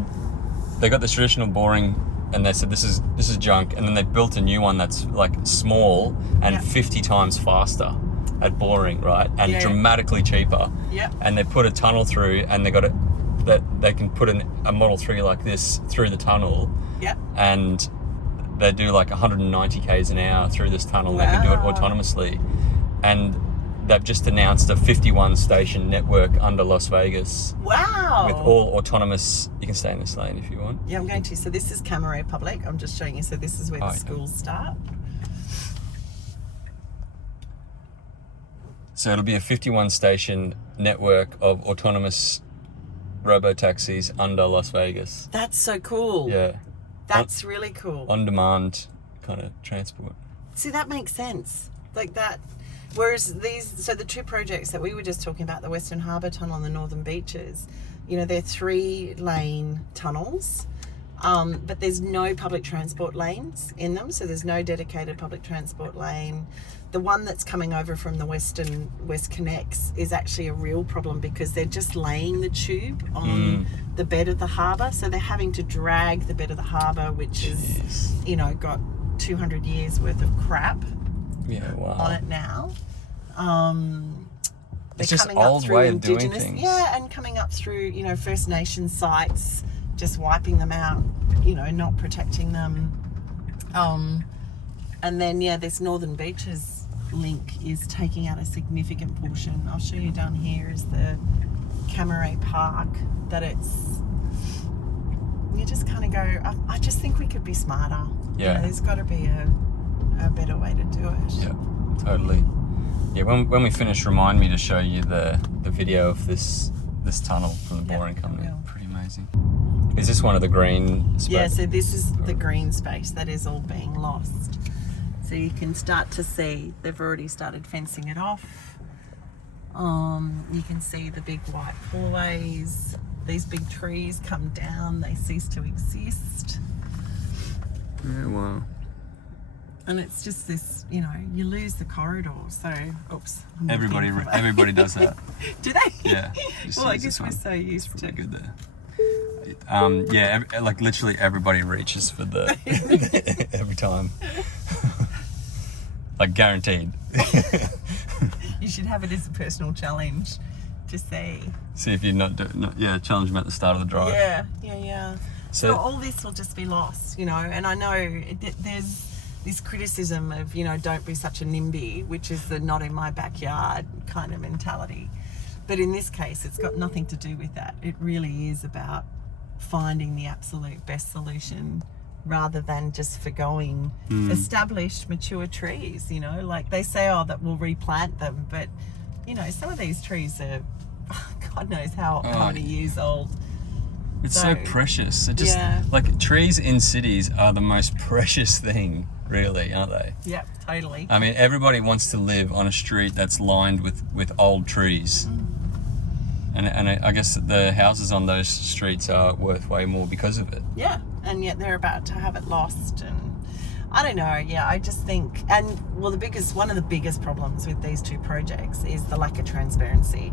they got this traditional boring, and they said this is junk, and then they built a new one that's like small and 50 times faster at boring, right? And dramatically cheaper. Yeah. And they put a tunnel through, and they got it that they can put a Model 3 like this through the tunnel. Yeah. And they do like 190 k's an hour through this tunnel. Wow. They can do it autonomously, and they've just announced a 51 station network under Las Vegas. Wow. With all autonomous. You can stay in this lane if you want. Yeah, I'm going to. So this is Camaret Public. I'm just showing you. So this is where the schools start. So it'll be a 51 station network of autonomous robo-taxis under Las Vegas. That's so cool. Yeah. That's really cool. On-demand kind of transport. See, that makes sense. Like that. Whereas the two projects that we were just talking about, the Western Harbour Tunnel and the Northern Beaches, they're 3-lane tunnels, but there's no public transport lanes in them, so there's no dedicated public transport lane. The one that's coming over from the West Connects is actually a real problem because they're just laying the tube on the bed of the harbour, so they're having to drag the bed of the harbour, which is, got 200 years worth of crap on it now. It's just an old way of doing things. Yeah, and coming up through, First Nation sites, just wiping them out, not protecting them. And then, this Northern Beaches link is taking out a significant portion. I'll show you down here is the Camaret Park, that you just kind of go, I just think we could be smarter. Yeah. There's got to be a better way to do it. Yeah, totally. Yeah, when we finish, remind me to show you the video of this tunnel from the boring company. Pretty amazing. Is this one of the green spaces? Yeah, so this is the green space that is all being lost. So you can start to see they've already started fencing it off. You can see the big white hallways. These big trees come down, they cease to exist. Yeah, wow. And it's just this, you lose the corridor. So, oops. Everybody does that. Do they? Yeah. Well, I guess we're so used to. Good there. Like literally everybody reaches for the every time. Like guaranteed. You should have it as a personal challenge to see. See if you challenge them at the start of the drive. Yeah. So all this will just be lost, and I know there's this criticism of, don't be such a NIMBY, which is the not in my backyard kind of mentality. But in this case, it's got nothing to do with that. It really is about finding the absolute best solution rather than just forgoing established, mature trees, like they say, that we'll replant them. But, some of these trees are, God knows how many years old. It's so precious. It just like trees in cities are the most precious thing, really, aren't they? Yeah, totally. I mean, everybody wants to live on a street that's lined with old trees. And I guess the houses on those streets are worth way more because of it. Yeah, and yet they're about to have it lost. And I don't know, I just think, one of the biggest problems with these two projects is the lack of transparency.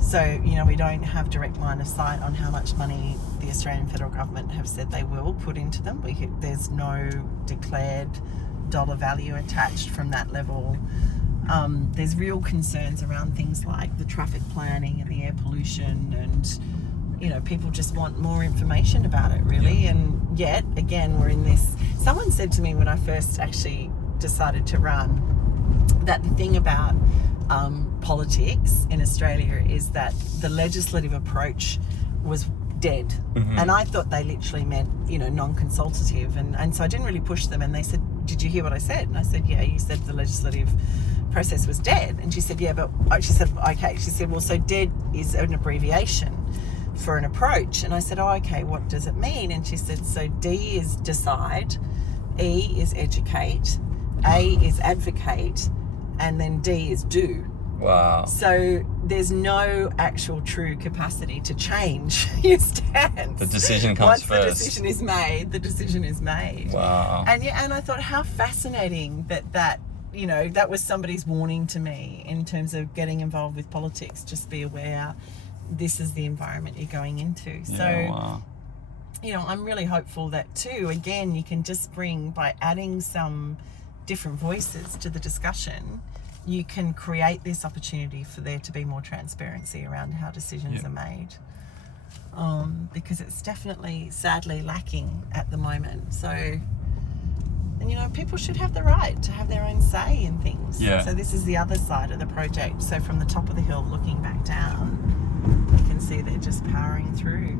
So, we don't have direct line of sight on how much money the Australian federal government have said they will put into them. There's no declared dollar value attached from that level. There's real concerns around things like the traffic planning and the air pollution, and people just want more information about it, really. And yet again, we're in this. Someone said to me when I first actually decided to run that the thing about politics in Australia is that the legislative approach was dead. And I thought they literally meant non-consultative, and so I didn't really push them. And they said, did you hear what I said? And I said, yeah, you said the legislative process was dead. And she said, yeah, but she said, okay. She said, well, so dead is an abbreviation for an approach. And I said, oh, okay, what does it mean? And she said, so D is decide, E is educate, A is advocate, and then D is do. Wow. So there's no actual true capacity to change your stance. The decision comes first. Once the decision is made, the decision is made. Wow. And I thought how fascinating that you know, that was somebody's warning to me in terms of getting involved with politics. Just be aware, this is the environment you're going into. So, wow. You know, I'm really hopeful that too, again, you can just bring, by adding some different voices to the discussion, you can create this opportunity for there to be more transparency around how decisions are made. Because it's definitely, sadly, lacking at the moment. So, and you know, people should have the right to have their own say in things. Yeah. So this is the other side of the project. So from the top of the hill looking back down, you can see they're just powering through.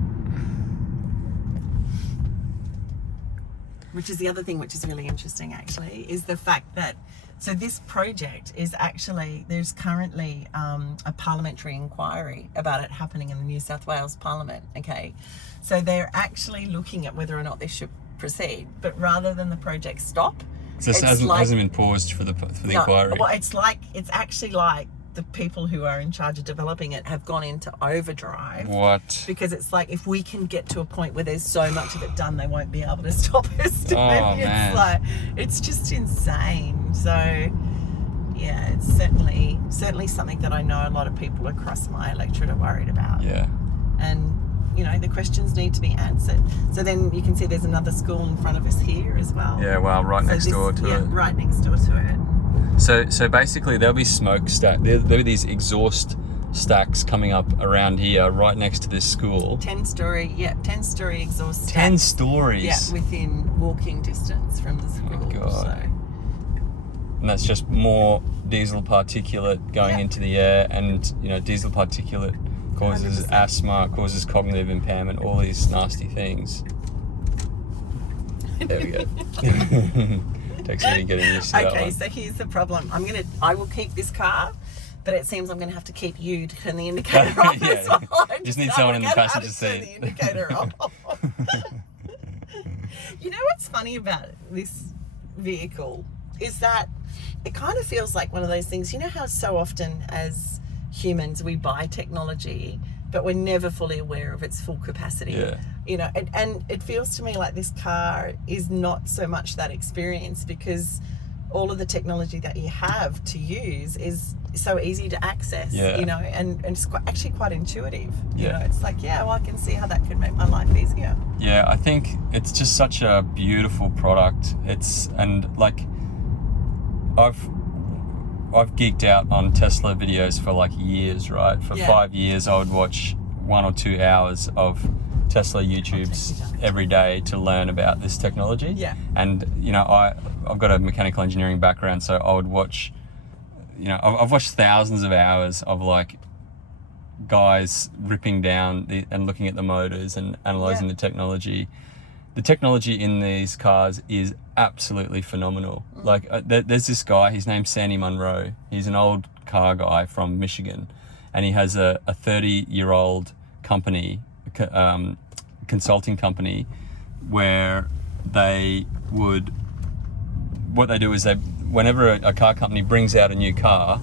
Which is the other thing which is really interesting actually, is the fact that, so this project is actually, there's currently a parliamentary inquiry about it happening in the New South Wales Parliament, okay? So they're actually looking at whether or not this should proceed, but rather than the project stop. So it hasn't been paused for the inquiry? Well, it's actually like the people who are in charge of developing it have gone into overdrive. What? Because it's like, if we can get to a point where there's so much of it done, they won't be able to stop us doing it. Man. It's like, it's just insane. So yeah, it's certainly something that I know a lot of people across my electorate are worried about. Yeah. And you know, the questions need to be answered. So then you can see there's another school in front of us here as well. Yeah, well, right next door to it. Right next door to it. So basically there'll be smoke stack. There'll be these exhaust stacks coming up around here, right next to this school. 10-story exhaust stacks. 10 stories. Yeah, within walking distance from the school. Oh my God. So. And that's just more diesel particulate going into the air, and you know, diesel particulate causes 100%. Asthma, causes cognitive impairment, all these nasty things. There we go. Takes me getting used to that one. Okay, so here's the problem. I will keep this car, but it seems I'm going to have to keep you to turn the indicator off as well. Just need someone in the passenger seat. Turn the indicator off. You know what's funny about this vehicle is that it kind of feels like one of those things, you know how so often as humans we buy technology but we're never fully aware of its full capacity. Yeah. You know, and it feels to me like this car is not so much that experience, because all of the technology that you have to use is so easy to access, you know, and it's actually quite intuitive. You know, it's like, well, I can see how that could make my life easier. Yeah, I think it's just such a beautiful product. And like, I've geeked out on Tesla videos for like years, right? For 5 years, I would watch 1 or 2 hours of Tesla YouTubes every day to learn about this technology. Yeah. And, you know, I've got a mechanical engineering background, so I would watch, you know, I've watched thousands of hours of like guys ripping down and looking at the motors and analyzing the technology. The technology in these cars is absolutely phenomenal. Like there's this guy, his name's Sandy Munro. He's an old car guy from Michigan, and he has a 30-year-old company, consulting company, where what they do is whenever a car company brings out a new car,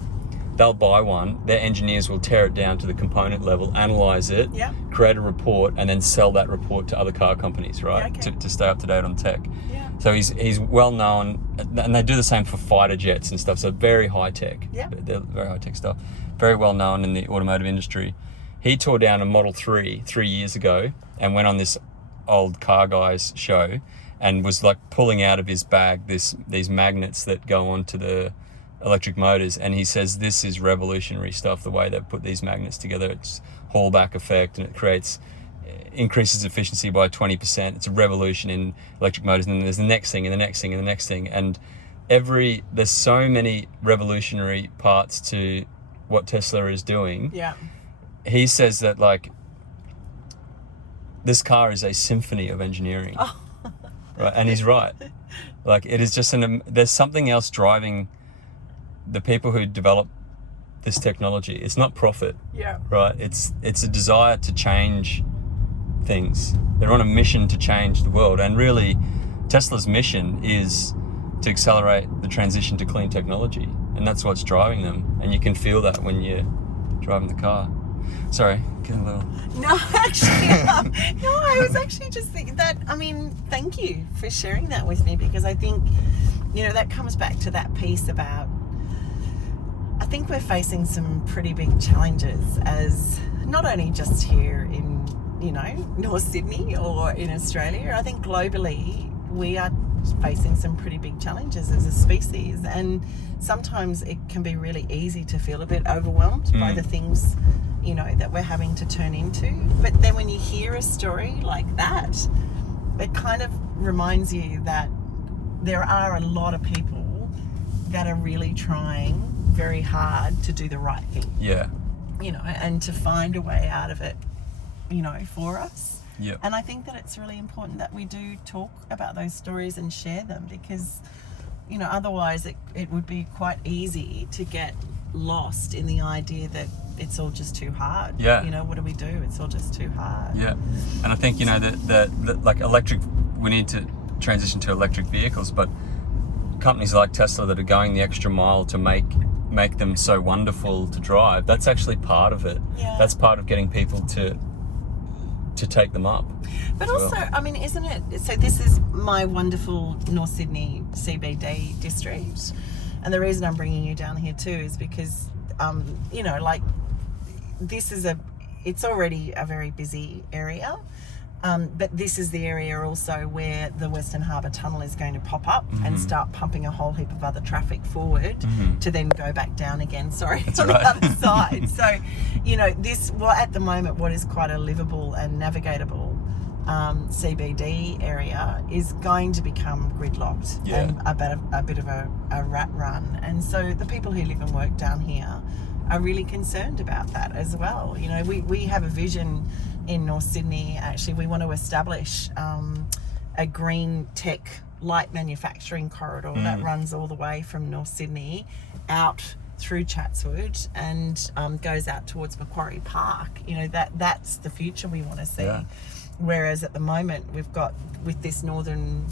they'll buy one, their engineers will tear it down to the component level, analyze it, create a report, and then sell that report to other car companies, right? Yeah, okay. To stay up to date on tech. Yeah. So he's well known, and they do the same for fighter jets and stuff, so very high tech. Yeah. They're very high tech stuff. Very well known in the automotive industry. He tore down a Model 3 years ago and went on this old car guy's show and was like pulling out of his bag these magnets that go onto the electric motors, and he says this is revolutionary stuff, the way they've put these magnets together. It's Hall back effect, and it increases efficiency by 20%. It's a revolution in electric motors. And then there's the next thing and the next thing and the next thing, and there's so many revolutionary parts to what Tesla is doing. He says that like this car is a symphony of engineering. Right, and he's right. Like it is just there's something else driving the people who develop this technology. It's not profit. Right. It's a desire to change things. They're on a mission to change the world, and really Tesla's mission is to accelerate the transition to clean technology. and that's what's driving them. And you can feel that when you're driving the car. Sorry, getting a little... No, actually, no, I was actually just thinking that, I mean, thank you for sharing that with me, because I think, you know, that comes back to that piece about, I think we're facing some pretty big challenges as not only just here in, you know, North Sydney or in Australia. I think globally we are facing some pretty big challenges as a species, and sometimes it can be really easy to feel a bit overwhelmed by the things, you know, that we're having to turn into. But then when you hear a story like that, it kind of reminds you that there are a lot of people that are really trying very hard to do the right thing. Yeah. You know, and to find a way out of it, you know, for us. Yeah. And I think that it's really important that we do talk about those stories and share them, because, you know, otherwise it would be quite easy to get lost in the idea that it's all just too hard. Yeah. You know, what do we do? It's all just too hard. Yeah. And I think, you know, that like electric, we need to transition to electric vehicles, but companies like Tesla that are going the extra mile to make them so wonderful to drive, that's actually part of it. Yeah. That's part of getting people to take them up. But also, well, I mean, isn't it, so this is my wonderful North Sydney CBD district, and the reason I'm bringing you down here too is because, you know, like, this is it's already a very busy area, but this is the area also where the Western Harbour Tunnel is going to pop up and start pumping a whole heap of other traffic forward to then go back down again, That's on right. the other side. So, you know, this, well, at the moment, what is quite a livable and navigatable CBD area is going to become gridlocked and a bit of a rat run. And so the people who live and work down here are really concerned about that as well. You know, we have a vision in North Sydney. Actually, we want to establish a green tech light manufacturing corridor that runs all the way from North Sydney out through Chatswood and goes out towards Macquarie Park. You know, that's the future we want to see. Yeah. Whereas at the moment we've got, with this Northern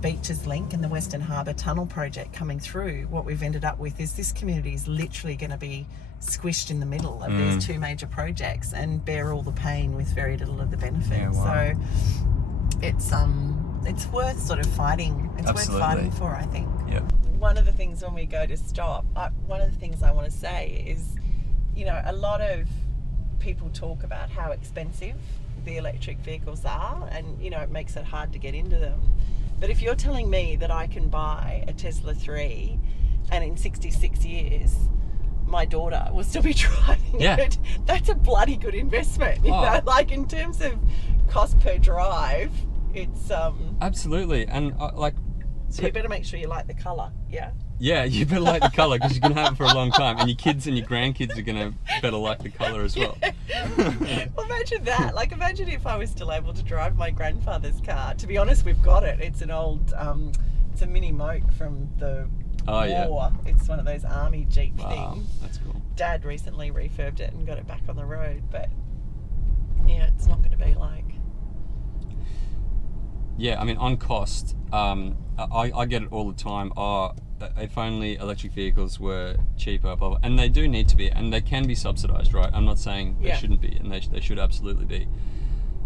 Beaches Link and the Western Harbour Tunnel project coming through, what we've ended up with is this community is literally going to be squished in the middle of these two major projects and bear all the pain with very little of the benefit. Yeah, wow. So it's worth sort of fighting. It's Absolutely. Worth fighting for, I think. Yeah. One of the things when we go to stop, one of the things I want to say is, you know, a lot of people talk about how expensive the electric vehicles are, and, you know, it makes it hard to get into them. But if you're telling me that I can buy a Tesla 3 and in 66 years my daughter will still be driving it, that's a bloody good investment. You know, like, in terms of cost per drive, it's absolutely. And like, so you better make sure you like the colour. Yeah, you better like the colour, because you can have it for a long time, and your kids and your grandkids are going to better like the colour as well. Well, imagine that. Like, imagine if I was still able to drive my grandfather's car. To be honest, we've got it. It's an old, it's a mini moke from the war. Yeah. It's one of those army Jeep things. That's cool. Dad recently refurbed it and got it back on the road, but yeah, it's not going to be like... Yeah, I mean, on cost, I get it all the time. If only electric vehicles were cheaper, blah, blah. And they do need to be, and they can be subsidised, right? I'm not saying they shouldn't be, and they should absolutely be.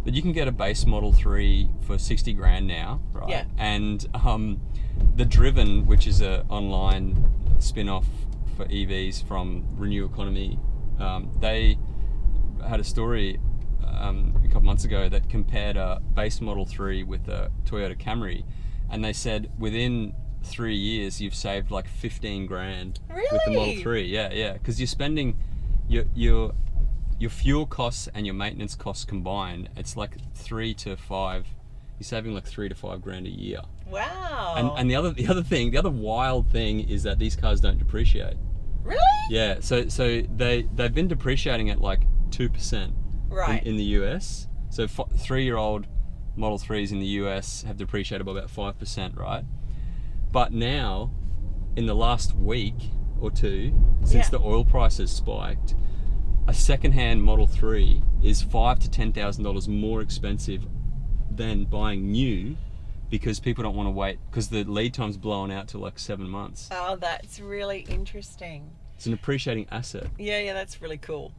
But you can get a base Model 3 for 60 grand now, right? Yeah. And the Driven, which is an online spin-off for EVs from Renew Economy, they had a story a couple months ago that compared a base Model 3 with a Toyota Camry, and they said within 3 years you've saved like 15 grand with the Model 3. Yeah, because you're spending your fuel costs and your maintenance costs combined, it's like 3 to 5. You're saving like 3 to 5 grand a year. Wow. And the other wild thing is that these cars don't depreciate. Really? Yeah. So they've been depreciating at like 2%. Right. In the US. So 3-year-old Model 3s in the US have depreciated by about 5%, right? But now, in the last week or two, since the oil prices spiked, a second-hand Model 3 is $5,000 to $10,000 more expensive than buying new because people don't want to wait, because the lead time's blown out to like 7 months. Oh, that's really interesting. It's an appreciating asset. Yeah, that's really cool.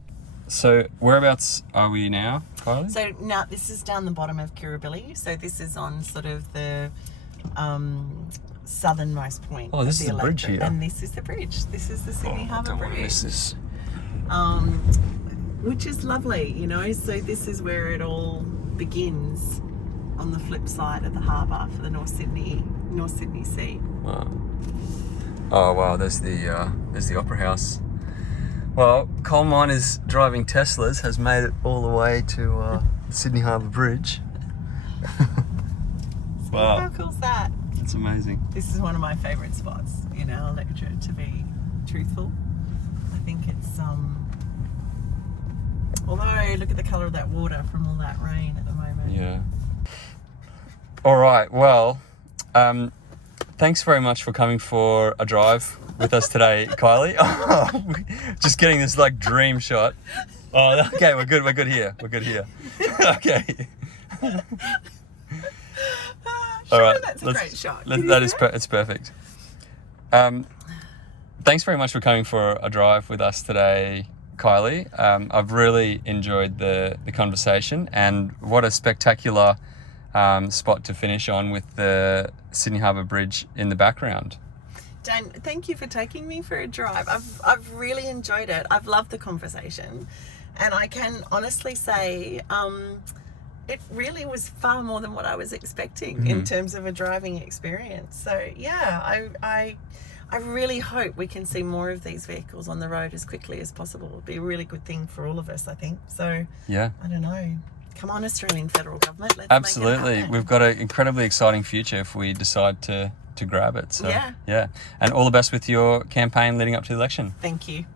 So whereabouts are we now, Kylie? So now this is down the bottom of Kirribilli. So this is on sort of the southernmost point. Oh, this is the bridge here. And this is the bridge. This is the Sydney Harbour Bridge. Miss this. Which is lovely, you know. So this is where it all begins, on the flip side of the harbour for the North Sydney Sea. Wow. Oh wow, there's the Opera House. Well, Coal Miners Driving Teslas has made it all the way to the Sydney Harbour Bridge. Wow. How cool's that? It's amazing. This is one of my favourite spots in our lecture, to be truthful. I think it's although look at the colour of that water from all that rain at the moment. Yeah. All right, well, thanks very much for coming for a drive with us today, Kylie. Just getting this like dream shot. Oh, okay, we're good here. Okay. All right, that's a great shot. It's perfect. Thanks very much for coming for a drive with us today, Kylie. I've really enjoyed the conversation, and what a spectacular spot to finish on with the Sydney Harbour Bridge in the background. Dan, thank you for taking me for a drive. I've really enjoyed it. I've loved the conversation, and I can honestly say it really was far more than what I was expecting in terms of a driving experience. So yeah, I really hope we can see more of these vehicles on the road as quickly as possible. It'll be a really good thing for all of us, I think. So yeah, I don't know. Come on, Australian federal government. Let's absolutely. Make it happen. We've got an incredibly exciting future if we decide to grab it. So yeah. And all the best with your campaign leading up to the election. Thank you.